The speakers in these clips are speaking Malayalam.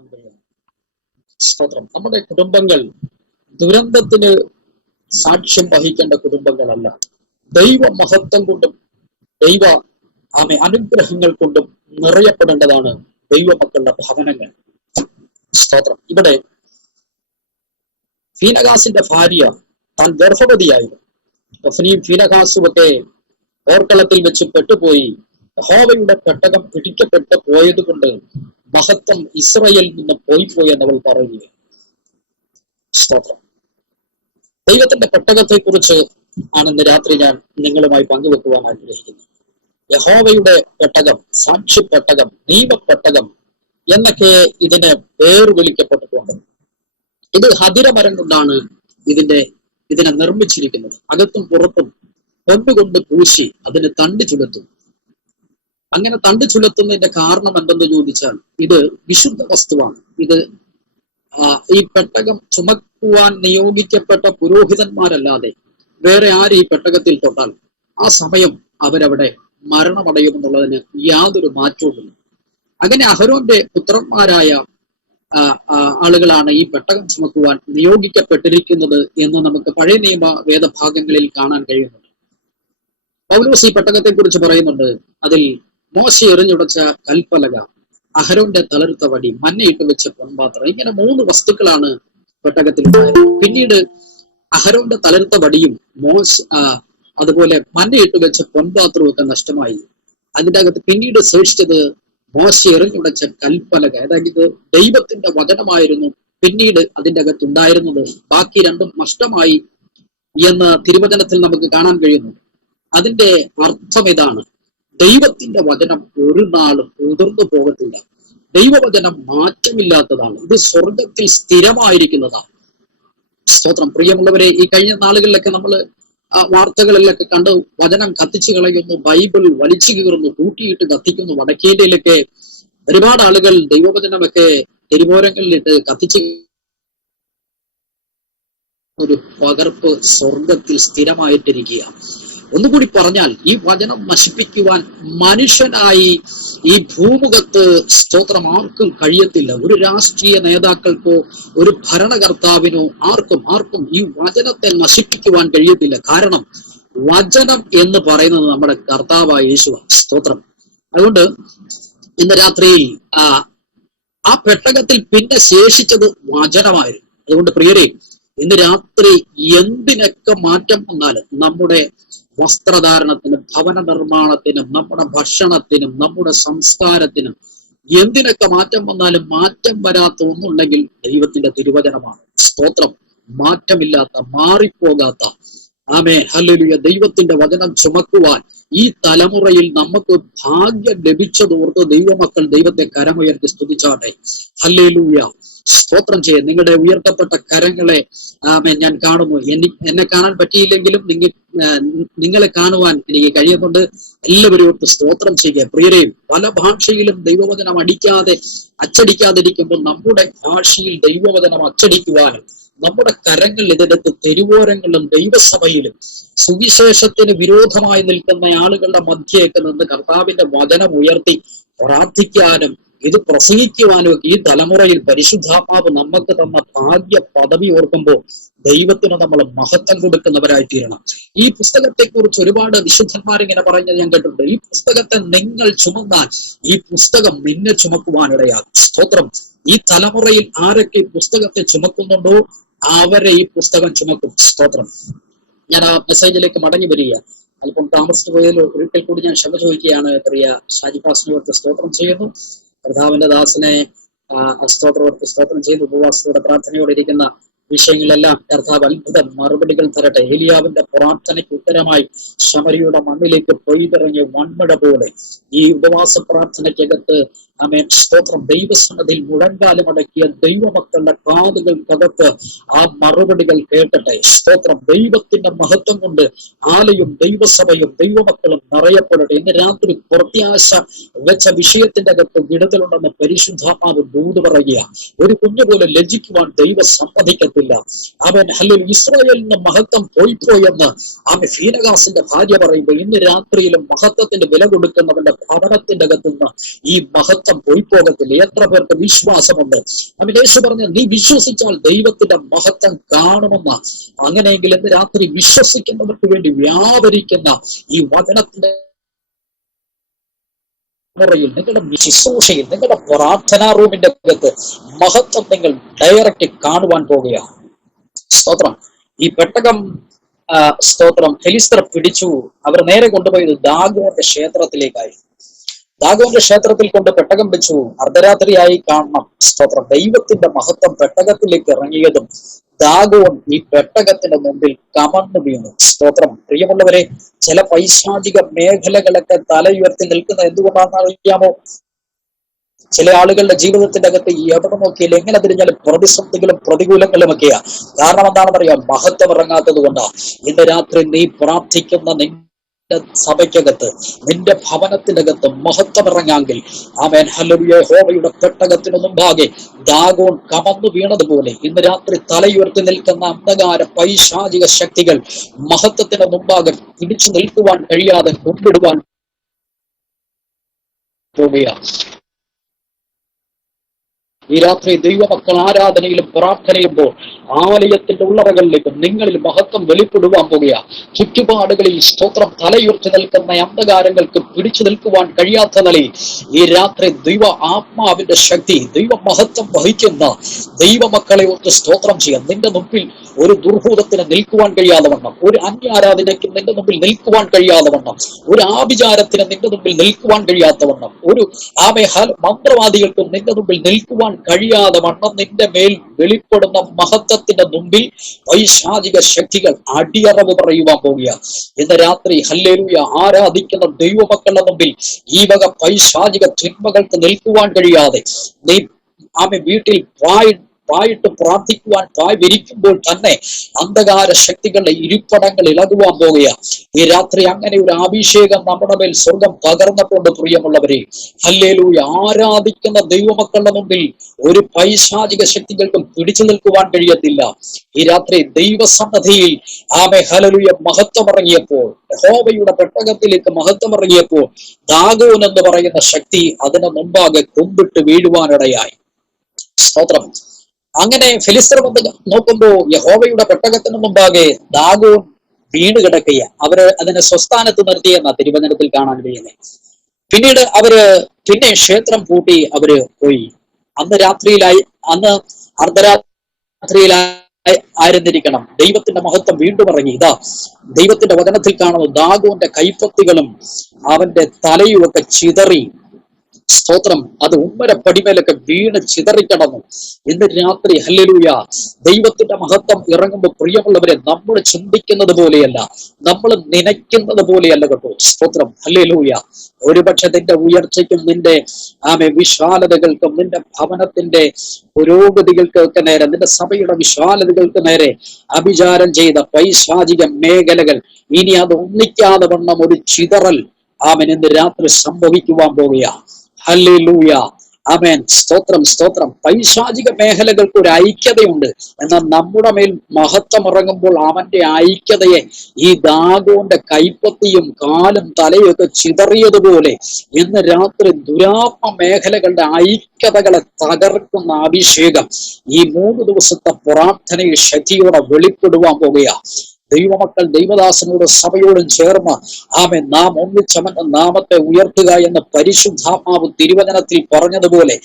കാണാൻ കഴിയും. സ്തോത്രം. നമ്മുടെ കുടുംബങ്ങൾ ദുരന്തത്തിന് സാക്ഷ്യം വഹിക്കേണ്ട കുടുംബങ്ങളല്ല. ദൈവ മഹത്വം കൊണ്ടും ദൈവ അനുഗ്രഹങ്ങൾ കൊണ്ടും നിറയപ്പെടേണ്ടതാണ് ദൈവമക്കളുടെ ഭവനങ്ങൾ. സ്തോത്രം. ഇവിടെ ഫീനഹാസിന്റെ ഭാര്യ താൻ ഗർഭവതിയായിരുന്നു. ഒഫ്നിയും ഫീനഹാസും ഒക്കെ ഓർക്കളത്തിൽ വെച്ച് പെട്ടുപോയി. യഹോവയുടെ പെട്ടകം പിടിക്കപ്പെട്ട് പോയത് കൊണ്ട് മഹത്വം ഇസ്രായേലിൽ നിന്ന് പോയി എന്നവൾ പറയുകയാണ്. സ്തോത്രം. ദൈവത്തിന്റെ പെട്ടകത്തെ കുറിച്ച് ആണ് ഇന്ന് രാത്രി ഞാൻ നിങ്ങളുമായി പങ്കുവെക്കുവാൻ ആഗ്രഹിക്കുന്നത്. യഹോവയുടെ പെട്ടകം, സാക്ഷി പെട്ടകം, നിയമപ്പെട്ടകം എന്നൊക്കെ ഇതിന് പേര് വിളിക്കപ്പെട്ടിട്ടുണ്ട്. ഇത് ഹദിരമരം കൊണ്ടാണ് ഇതിനെ നിർമ്മിച്ചിരിക്കുന്നത്. അകത്തും പുറത്തും പൊന്നുകൊണ്ട് പൂശി അതിന് തണ്ട് ചുലത്തും. അങ്ങനെ തണ്ട് ചുലത്തുന്നതിന്റെ കാരണം എന്തെന്ന് ചോദിച്ചാൽ, ഇത് വിശുദ്ധ വസ്തുവാണ്. ഇത് ഈ പെട്ടകം ചുമക്കുവാൻ നിയോഗിക്കപ്പെട്ട പുരോഹിതന്മാരല്ലാതെ വേറെ ആര് ഈ പെട്ടകത്തിൽ തൊട്ടാൽ ആ സമയം അവരവിടെ മരണമടയുമെന്നുള്ളതിന് യാതൊരു മാറ്റവുമില്ല. അങ്ങനെ അഹരോന്റെ പുത്രന്മാരായ ആളുകളാണ് ഈ പെട്ടകം ചുമക്കുവാൻ നിയോഗിക്കപ്പെട്ടിരിക്കുന്നത് എന്ന് നമുക്ക് പഴയ നിയമ വേദഭാഗങ്ങളിൽ കാണാൻ കഴിയുന്നുണ്ട്. പൗലോസ് ഈ പെട്ടകത്തെ കുറിച്ച് പറയുന്നുണ്ട്. അതിൽ മോശെ എറിഞ്ഞുടച്ച കൽപ്പലക, അഹരോന്റെ തളർത്ത വടി, മഞ്ഞയിട്ട് വെച്ച പൊൻപാത്രം, ഇങ്ങനെ 3 വസ്തുക്കളാണ് പെട്ടകത്തിൽ ഉണ്ടായത്. പിന്നീട് അഹരോന്റെ തളർത്ത വടിയും അതുപോലെ മഞ്ഞയിട്ട് വെച്ച പൊൻപാത്രവും ഒക്കെ നഷ്ടമായി. അതിൻ്റെ അകത്ത് പിന്നീട് ശേഷിച്ചത് മോശെ എറിഞ്ഞുടച്ച കൽപ്പലക. അതായത് ദൈവത്തിന്റെ വചനമായിരുന്നു പിന്നീട് അതിൻ്റെ അകത്ത് ഉണ്ടായിരുന്നത്. ബാക്കി രണ്ടും നഷ്ടമായി എന്ന് തിരുവചനത്തിൽ നമുക്ക് കാണാൻ കഴിയുന്നു. അതിന്റെ അർത്ഥം ഇതാണ്: ദൈവത്തിന്റെ വചനം ഒരു നാളും ഉതിർന്നു പോകത്തില്ല. ദൈവവചനം മാറ്റമില്ലാത്തതാണ്. ഇത് സ്വർഗത്തിൽ സ്ഥിരമായിരിക്കുന്നതാണ്. സ്തോത്രം. പ്രിയമുള്ളവരെ, ഈ കഴിഞ്ഞ നാളുകളിലൊക്കെ നമ്മൾ വാർത്തകളിലൊക്കെ കണ്ട് വചനം കത്തിച്ചു കളയുന്നു, ബൈബിൾ വലിച്ചു കീറുന്നു, കൂട്ടിയിട്ട് കത്തിക്കുന്നു. വടക്കേന്ത്യയിലൊക്കെ ഒരുപാട് ആളുകൾ ദൈവവചനമൊക്കെ തെരുവോരങ്ങളിലിട്ട് കത്തിച്ച് ഒരു പകർപ്പ് സ്വർഗത്തിൽ സ്ഥിരമായിട്ടിരിക്കുക. ഒന്നുകൂടി പറഞ്ഞാൽ, ഈ വചനം നശിപ്പിക്കുവാൻ മനുഷ്യനായി ഈ ഭൂമുഖത്ത് സ്തോത്രം ആർക്കും കഴിയത്തില്ല. ഒരു രാഷ്ട്രീയ നേതാക്കൾക്കോ ഒരു ഭരണകർത്താവിനോ ആർക്കും ഈ വചനത്തെ നശിപ്പിക്കുവാൻ കഴിയത്തില്ല. കാരണം വചനം എന്ന് പറയുന്നത് നമ്മുടെ കർത്താവായ യേശുവാണ്. സ്തോത്രം. അതുകൊണ്ട് ഇന്ന് രാത്രിയിൽ ആ പെട്ടകത്തിൽ പിന്നെ ശേഷിച്ചത് വചനമായിരുന്നു. അതുകൊണ്ട് പ്രിയരെ, ഇന്ന് രാത്രി എന്തിനൊക്കെ മാറ്റം വന്നാലും, നമ്മുടെ വസ്ത്രധാരണത്തിനും ഭവന നിർമ്മാണത്തിനും നമ്മുടെ ഭക്ഷണത്തിനും നമ്മുടെ സംസ്കാരത്തിനും എന്തിനൊക്കെ മാറ്റം വന്നാലും മാറ്റം വരാത്ത ഒന്നുണ്ടെങ്കിൽ ദൈവത്തിന്റെ തിരുവചനമാണ്. സ്തോത്രം. മാറ്റമില്ലാത്ത, മാറിപ്പോകാത്ത, ആമേൻ, ഹല്ലേലൂയ, ദൈവത്തിന്റെ വചനം ചുമക്കുവാൻ ഈ തലമുറയിൽ നമുക്ക് ഭാഗ്യം ലഭിച്ചതോർത്ത് ദൈവമക്കൾ ദൈവത്തെ കരമുയർത്തി സ്തുതിച്ചാട്ടെ. ഹല്ലേലൂയ. സ്തോത്രം ചെയ്യ. നിങ്ങളുടെ ഉയർത്തപ്പെട്ട കരങ്ങളെ ആമേൻ ഞാൻ കാണുന്നു. എന്നെ കാണാൻ പറ്റിയില്ലെങ്കിലും നിങ്ങളെ കാണുവാൻ എനിക്ക് കഴിയുന്നുണ്ട്. എല്ലാവരും സ്തോത്രം ചെയ്യുക. പ്രിയരെ, പല ഭാഷയിലും ദൈവവചനം അച്ചടിക്കാതിരിക്കുമ്പോൾ നമ്മുടെ ഭാഷയിൽ ദൈവവചനം അച്ചടിക്കുവാനും നമ്മുടെ കരങ്ങൾ ഇതിനകത്ത് തെരുവോരങ്ങളിലും ദൈവസഭയിലും സുവിശേഷത്തിന് വിരോധമായി നിൽക്കുന്ന ആളുകളുടെ മധ്യയൊക്കെ നിന്ന് കർത്താവിന്റെ വചനം ഉയർത്തി പ്രാർത്ഥിക്കാനും ഇത് പ്രസംഗിക്കുവാനും ഈ തലമുറയിൽ പരിശുദ്ധാത്മാവ് നമുക്ക് തന്ന ഭാഗ്യ പദവി ഓർക്കുമ്പോൾ ദൈവത്തിന് നമ്മൾ മഹത്വം കൊടുക്കുന്നവരായി തീരണം. ഈ പുസ്തകത്തെ കുറിച്ച് ഒരുപാട് വിശുദ്ധന്മാരിങ്ങനെ പറഞ്ഞത് ഞാൻ കേട്ടിട്ടുണ്ട്. ഈ പുസ്തകത്തെ നിങ്ങൾ ചുമന്നാൽ ഈ പുസ്തകം നിന്നെ ചുമക്കുവാനിടയാകും. സ്തോത്രം. ഈ തലമുറയിൽ ആരൊക്കെ ഈ പുസ്തകത്തെ ചുമക്കുന്നുണ്ടോ അവരെ ഈ പുസ്തകം ചുമക്കും. സ്തോത്രം. ഞാൻ ആ മെസ്സേജിലേക്ക് മടങ്ങി വരിക. അല്പം താമസിച്ചു പോയാലും ഒരിക്കൽ കൂടി ഞാൻ ക്ഷമ ചോദിക്കുകയാണ്. പ്രിയ ഷാജിഫാസിനോട് സ്തോത്രം ചെയ്യുന്നു. കർത്താവിന്റെ ദാസനെ സ്തോത്രം ചെയ്ത് ഉപവാസത്തോടെ പ്രാർത്ഥനയോടെ ഇരിക്കുന്ന വിഷയങ്ങളെല്ലാം കർത്താവ് അത്ഭുത മറുപടികൾ തരട്ടെ. ഏലിയാവിന്റെ പ്രാർത്ഥനയ്ക്ക് ഉത്തരമായി ശമരിയുടെ മണ്ണിലേക്ക് പെയ്തിറങ്ങിയ വൻമഴ പോലെ ഈ ഉപവാസ പ്രാർത്ഥനയ്ക്കകത്ത് ആമേൻ സ്തോത്രം ദൈവസന്നദ്ധിയിൽ മുഴങ്കാലം അടക്കിയ ദൈവമക്കളുടെ കാതുകൾക്കകത്ത് ആ മറുപടികൾ കേട്ടട്ടെ. സ്തോത്രം. ദൈവത്തിന്റെ മഹത്വം കൊണ്ട് ആലയും ദൈവസഭയും ദൈവമക്കളും നിറയപ്പെടട്ടെ. ഇന്ന് രാത്രി പ്രത്യാശ വെച്ച വിഷയത്തിന്റെ അകത്ത് വിടുതലുണ്ടെന്ന് പരിശുദ്ധാത്മാവ് ദൂത് പറയുക. ഒരു കുഞ്ഞുപോലെ ലജ്ജിക്കുവാൻ ദൈവം സമ്മതിക്കത്തില്ല. അവൻ ഹല്ലേലൂയ, ഇസ്രായേലിന്റെ മഹത്വം പോയിപ്പോയെന്ന് ആമേ ഫീനഹാസിന്റെ ഭാര്യ പറയുമ്പോൾ ഇന്ന് രാത്രിയിലും മഹത്വത്തിന്റെ വില കൊടുക്കുന്നവന്റെ ഭവനത്തിന്റെ അകത്തുനിന്ന് ഈ മഹത്വം മഹത്വം പോയി പോകത്തില്ല. എത്ര പേർക്ക് വിശ്വാസമുണ്ട്? അവൻ യേശു പറഞ്ഞ, നീ വിശ്വസിച്ചാൽ ദൈവത്തിന്റെ മഹത്വം കാണുമെന്ന. അങ്ങനെയെങ്കിൽ ഇന്ന് രാത്രി വിശ്വസിക്കുന്നവർക്ക് വേണ്ടി വ്യാപരിക്കുന്ന ഈ വചനത്തിന്റെ മുറയിൽ, നിങ്ങളുടെ ശുശ്രൂഷയിൽ, നിങ്ങളുടെ പ്രാർത്ഥനാ റൂമിന്റെ അകത്ത് മഹത്വം നിങ്ങൾ ഡയറക്റ്റ് കാണുവാൻ പോകുകയാണ്. സ്തോത്രം. ഈ പെട്ടകം സ്തോത്രം ഫെലിസ്തർ പിടിച്ചു. അവർ നേരെ കൊണ്ടുപോയത് ദാഗോന്റെ ക്ഷേത്രത്തിലേക്കായി. ദാഗോന്റെ ക്ഷേത്രത്തിൽ കൊണ്ട് പെട്ടകം വെച്ചു. അർദ്ധരാത്രിയായി കാണണം. സ്തോത്രം. ദൈവത്തിന്റെ മഹത്വം പെട്ടകത്തിലേക്ക് ഇറങ്ങിയതും ദാഗോൻ ഈ പെട്ടകത്തിന്റെ മുമ്പിൽ കമർന്നു വീണു. സ്തോത്രം. പ്രിയമുള്ളവരെ, ചില പൈശാചിക മേഖലകളൊക്കെ തലയുയർത്തി നിൽക്കുന്നത് എന്തുകൊണ്ടാണെന്ന് അറിയാമോ? ചില ആളുകളുടെ ജീവിതത്തിന്റെ അകത്ത് എവിടെ നോക്കിയാൽ എങ്ങനെ തിരിഞ്ഞാലും പ്രതിസന്ധികളും പ്രതികൂലങ്ങളും ഒക്കെയാ. കാരണം എന്താണെന്ന് അറിയാം? മഹത്വം ഇറങ്ങാത്തത് കൊണ്ടാണ്. ഇന്ന് രാത്രി നീ പ്രാർത്ഥിക്കുന്ന നിന്റെ സഭയ്ക്കകത്ത്, നിന്റെ ഭവനത്തിനകത്ത് മഹത്വം ഇറങ്ങാമെങ്കിൽ, ആമേൻ, ഹല്ലേലൂയ, യഹോവയുടെ പെട്ടകത്തിന് മുമ്പാകെ ദാഗോൻ കമന്നു വീണതുപോലെ ഇന്ന് രാത്രി തലയുയർത്തി നിൽക്കുന്ന അന്ധകാര പൈശാചിക ശക്തികൾ മഹത്വത്തിന് മുമ്പാകെ പിടിച്ചു നിൽക്കുവാൻ കഴിയാതെ കൊണ്ടിടുവാൻ പോവുകയാണ്. ഈ രാത്രി ദൈവമക്കൾ ആരാധനയിലും പ്രാർത്ഥനയുമ്പോൾ ആലയത്തിന്റെ ഉള്ളറകളിലേക്കും നിങ്ങളിൽ മഹത്വം വെളിപ്പെടുവാൻ പോകുകയാണ്. ചുറ്റുപാടുകളിൽ സ്തോത്രം തലയുയർത്തി നിൽക്കുന്ന അന്ധകാരങ്ങൾക്ക് പിടിച്ചു നിൽക്കുവാൻ കഴിയാത്ത നിലയിൽ ഈ രാത്രി ദൈവ ആത്മാവിന്റെ ശക്തി, ദൈവ മഹത്വം വഹിക്കുന്ന ദൈവമക്കളെ ഒന്ന് സ്തോത്രം ചെയ്യാം. നിന്റെ മുമ്പിൽ ഒരു ദുർഭൂതത്തിന് നിൽക്കുവാൻ കഴിയാതെ വണ്ണം, ഒരു അന്യാരാധനയ്ക്ക് നിന്റെ മുമ്പിൽ നിൽക്കുവാൻ കഴിയാതെ വണ്ണം, ഒരു ആഭിചാരത്തിന് നിന്റെ മുമ്പിൽ നിൽക്കുവാൻ കഴിയാത്ത വണ്ണം, ഒരു മന്ത്രവാദികൾക്കും നിന്റെ മുമ്പിൽ നിൽക്കുവാൻ കഴിയാതെ വണ്ണം നിന്റെ മേൽ വെളിപ്പെടുന്ന മഹത്വത്തിന്റെ മുമ്പിൽ പൈശാചിക ശക്തികൾ അടിയറവ് പറയുവാൻ പോകുക. ഇന്ന് രാത്രി ഹല്ലേലൂയ ആരാധിക്കുന്ന ദൈവമക്കളുടെ മുമ്പിൽ ഈ വക പൈശാചിക തിന്മകൾക്ക് നിൽക്കുവാൻ കഴിയാതെ നീ വീട്ടിൽ പായിട്ട് പ്രാർത്ഥിക്കുവാൻ പായ് വിരിക്കുമ്പോൾ തന്നെ അന്ധകാര ശക്തികളുടെ ഇരിപ്പടങ്ങൾ ഇളകുവാൻ പോകുക. ഈ രാത്രി അങ്ങനെ ഒരു അഭിഷേകം നമ്മുടെ മേൽ സ്വർഗം പകർന്നിട്ടുണ്ട്. പ്രിയമുള്ളവരെ, ഹല്ലേലൂയ, ആരാധിക്കുന്ന ദൈവമക്കളുടെ മുമ്പിൽ ഒരു പൈശാചിക ശക്തികൾക്കും പിടിച്ചു നിൽക്കുവാൻ കഴിയത്തില്ല. ഈ രാത്രി ദൈവസന്നദ്ധിയിൽ ഹല്ലേലൂയ മഹത്വമിറങ്ങിയപ്പോൾ, യഹോവയുടെ പെട്ടകത്തിലേക്ക് മഹത്വമിറങ്ങിയപ്പോൾ ദാഗോൻ എന്ന് പറയുന്ന ശക്തി അതിന് മുമ്പാകെ കുമ്പിട്ട് വീഴുവാനിടയായി. സ്തോത്രം. അങ്ങനെ ഫിലിസ്തർ വന്ന് നോക്കുമ്പോ യഹോവയുടെ പെട്ടകത്തിന് മുമ്പാകെ ദാഗോൻ വീണ് കിടക്കുക. അവര് അതിനെ സ്വസ്ഥാനത്ത് നിർത്തിയെന്ന തിരുവചനത്തിൽ കാണാൻ കഴിയുന്നത്. പിന്നീട് പിന്നെ ക്ഷേത്രം പൂട്ടി അവര് പോയി. അന്ന് അർദ്ധരാത്രിയിലായി ആയിരുന്നിരിക്കണം. ദൈവത്തിന്റെ മഹത്വം വീണ്ടും ഇറങ്ങി. ഇതാ ദൈവത്തിന്റെ വചനത്തിൽ കാണുന്നു, ദാഗോന്റെ കൈപ്പത്തികളും അവന്റെ തലയും ഒക്കെ ചിതറി. സ്തോത്രം. അത് ഉമ്മരപ്പടിമേലൊക്കെ വീണ് ചിതറിക്കിടന്നു. ഇന്ന് രാത്രി ഹല്ലേലൂയ ദൈവത്തിന്റെ മഹത്വം ഇറങ്ങുമ്പോൾ പ്രിയമുള്ളവരെ, നമ്മൾ ചിന്തിക്കുന്നത് പോലെയല്ല, നമ്മൾ നനയ്ക്കുന്നത് പോലെയല്ല കേട്ടോ. സ്തോത്രം. ഹല്ലേലൂയ. ഒരുപക്ഷെ നിന്റെ ഉയർച്ചയ്ക്കും നിന്റെ വിശാലതകൾക്കും നിന്റെ ഭവനത്തിന്റെ പുരോഗതികൾക്കൊക്കെ നേരെ, നിന്റെ സഭയുടെ വിശാലതകൾക്ക് നേരെ അഭിചാരം ചെയ്ത പൈശാചിക മേഖലകൾ ഇനി അത് ഒന്നിക്കാതെ വണ്ണം ഒരു ചിതറൽ ഇന്ന് രാത്രി സംഭവിക്കുവാൻ പോവുകയാണ്. ഹല്ലേലൂയ. ആമേൻ. സ്തോത്രം, സ്തോത്രം. പൈശാചിക മേഖലകൾക്ക് ഒരു ഐക്യതയുണ്ട്. എന്നാൽ നമ്മുടെ മേൽ മഹത്വം ഇറങ്ങുമ്പോൾ അവന്റെ ഐക്യതയെ ഈ ദാഗോന്റെ കൈപ്പത്തിയും കാലും തലയും ഒക്കെ ചിതറിയതുപോലെ ഇന്ന് രാത്രി ദുരാത്മ മേഖലകളുടെ ഐക്യതകളെ തകർക്കുന്ന അഭിഷേകം ഈ 3 ദിവസത്തെ പ്രാർത്ഥനയിൽ ശക്തിയോടെ വെളിപ്പെടുവാൻ പോകുകയാണ്. ദൈവമക്കൾ ദൈവദാസനോട് സഭയോടും ചേർന്ന് നാം ഒന്നിച്ചവന്റെ നാമത്തെ ഉയർത്തുക എന്ന് പരിശുദ്ധാത്മാവ് തിരുവചനത്തിൽ പറഞ്ഞതുപോലെ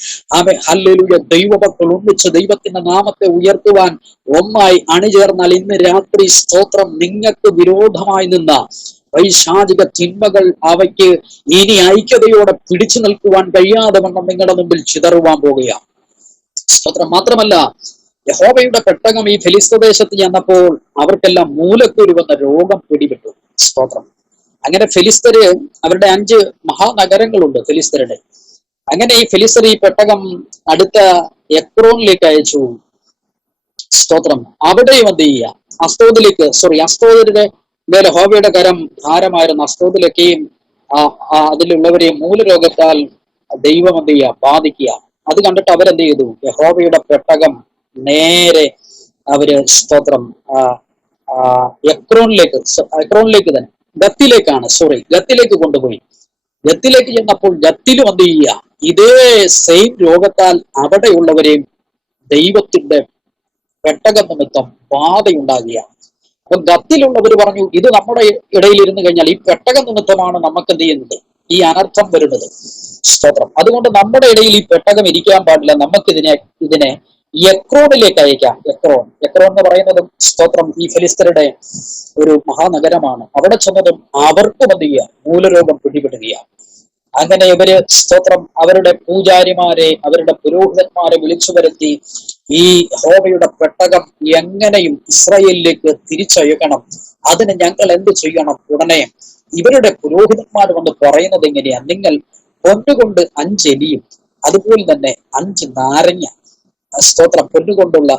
ഹല്ലേലൂയ ദൈവമക്കൾ ഒന്നിച്ച് ദൈവത്തിന്റെ നാമത്തെ ഉയർത്തുവാൻ ഒന്നായി അണിചേർന്നാൽ ഇന്ന് രാത്രി സ്തോത്രം നിങ്ങൾക്ക് വിരോധമായി നിന്ന പൈശാചിക തിന്മകൾ അവയ്ക്ക് ഇനി ഐക്യതയോടെ പിടിച്ചു നിൽക്കുവാൻ കഴിയാതെ വണ്ണം നിങ്ങളുടെ മുമ്പിൽ ചിതറുവാൻ പോകുകയാണ്. സ്തോത്രം. മാത്രമല്ല, യഹോവയുടെ പെട്ടകം ഈ ഫെലിസ്തദേശത്ത് ചെന്നപ്പോൾ അവർക്കെല്ലാം മൂലക്കുരുവെന്ന രോഗം പിടിപെട്ടു. സ്തോത്രം. അങ്ങനെ ഫെലിസ്തര്, അവരുടെ 5 മഹാനഗരങ്ങളുണ്ട് ഫെലിസ്തരുടെ. അങ്ങനെ ഈ ഫെലിസ്തർ ഈ പെട്ടകം അടുത്ത എക്രോണിലേക്ക് അയച്ചു. സ്തോത്രം. അവിടെയും എന്ത് ചെയ്യുക, അസ്തോദിന്റെ മേലെ യഹോവയുടെ കരം ഭാരമായിരുന്നു. അസ്തോദിലൊക്കെയും അതിലുള്ളവരെയും മൂലരോഗത്താൽ ദൈവം എന്ത് ചെയ്യുക, ബാധിക്കുക. അത് കണ്ടിട്ട് അവരെന്ത് ചെയ്തു, യഹോവയുടെ പെട്ടകം നേരെ അവര് സ്തോത്രം എക്രോണിലേക്ക് തന്നെ ഗത്തിലേക്ക് കൊണ്ടുപോയി. ഗത്തിലേക്ക് ചെന്നപ്പോൾ ഗത്തിലും എന്ത് ചെയ്യുക, ഇതേ സെയിം രോഗത്താൽ അവിടെയുള്ളവരെയും ദൈവത്തിന്റെ പെട്ടക നിമിത്തം ബാധയുണ്ടാകുകയാണ്. അപ്പൊ ഗത്തിലുള്ളവർ പറഞ്ഞു, ഇത് നമ്മുടെ ഇടയിൽ ഇരുന്ന് കഴിഞ്ഞാൽ ഈ പെട്ടക നിമിത്തമാണ് നമുക്ക് എന്ത് ചെയ്യുന്നത്, ഈ അനർത്ഥം വരുന്നത്. സ്തോത്രം. അതുകൊണ്ട് നമ്മുടെ ഇടയിൽ ഈ പെട്ടകം ഇരിക്കാൻ പാടില്ല, ഇതിനെ എക്രോണിലേക്ക് അയക്കാം. എക്രോൺ എന്ന് പറയുന്നതും സ്തോത്രം ഈ ഫെലിസ്തരുടെ ഒരു മഹാനഗരമാണ്. അവിടെ ചെന്നതും അവർക്കും എന്ത് ചെയ്യുക, മൂലരോഗം പിടിപെടുകയാണ്. അങ്ങനെ ഇവര് സ്തോത്രം അവരുടെ പൂജാരിമാരെ, അവരുടെ പുരോഹിതന്മാരെ വിളിച്ചു വരുത്തി ഈ യഹോവയുടെ പെട്ടകം എങ്ങനെയും ഇസ്രായേലിലേക്ക് തിരിച്ചയക്കണം, അതിന് ഞങ്ങൾ എന്ത് ചെയ്യണം? ഉടനെ ഇവരുടെ പുരോഹിതന്മാർ വന്ന് പറയുന്നത് എങ്ങനെയാ, നിങ്ങൾ പൊന്നുകൊണ്ട് 5 എലിയും അതുപോലെ തന്നെ 5 നാരങ്ങ സ്തോത്രം പൊന്നുകൊണ്ടുള്ള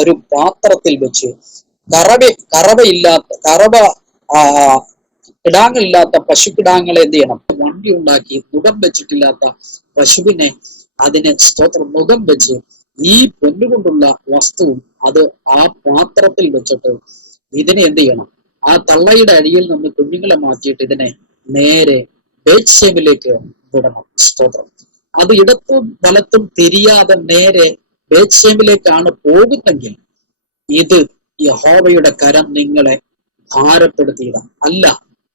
ഒരു പാത്രത്തിൽ വെച്ച് കിടാങ്ങളില്ലാത്ത പശുക്കിടാങ്ങളെ എന്ത് ചെയ്യണം, വണ്ടി ഉണ്ടാക്കി മുഖം വെച്ചിട്ടില്ലാത്ത പശുവിനെ അതിനെ സ്തോത്രം മുഖം വെച്ച് ഈ പൊന്നുകൊണ്ടുള്ള വസ്തുവും അത് ആ പാത്രത്തിൽ വെച്ചിട്ട് ഇതിനെ എന്ത് ചെയ്യണം, ആ തള്ളയുടെ അടിയിൽ നിന്ന് കുഞ്ഞുങ്ങളെ മാറ്റിയിട്ട് ഇതിനെ നേരെ ബേത്ശേമിലേക്ക് വിടണം. സ്തോത്രം. അത് ഇടത്തും വലത്തും തിരിയാതെ നേരെ ബേത്ശേമിലേക്കാണ് പോകുന്നെങ്കിൽ ഇത് യഹോവയുടെ കരം നിങ്ങളെ ഭാരപ്പെടുത്തിയത അല്ല.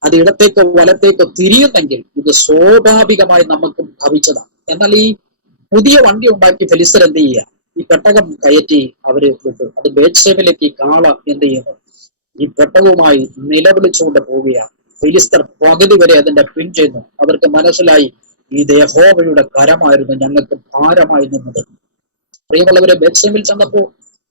അത് ഇടത്തേക്കോ വലത്തേക്കോ തിരിയുന്നെങ്കിൽ ഇത് സ്വാഭാവികമായി നമുക്ക് ഭവിച്ചതാണ്. എന്നാൽ ഈ പുതിയ വണ്ടി ഉണ്ടാക്കി ഫെലിസ്തർ എന്ത് ചെയ്യുക, ഈ പെട്ടകം കയറ്റി അവര് വിട്ടു. അത് ബേത്ശേമിലേക്ക് ഈ കാള എന്ത് ചെയ്യുന്നു, ഈ പെട്ടകവുമായി നിലവിളിച്ചുകൊണ്ട് പോവുകയാണ്. ഫെലിസ്തർ പകുതി വരെ അതിന്റെ ചെയ്യുന്നു. അവർക്ക് മനസ്സിലായി ഇത് യഹോവയുടെ കരമായിരുന്നു ഞങ്ങൾക്ക് ഭാരമായി നിന്നത്. പ്രിയമുള്ളവരെ, ബേത്ശേമിൽ ചെന്നപ്പോ,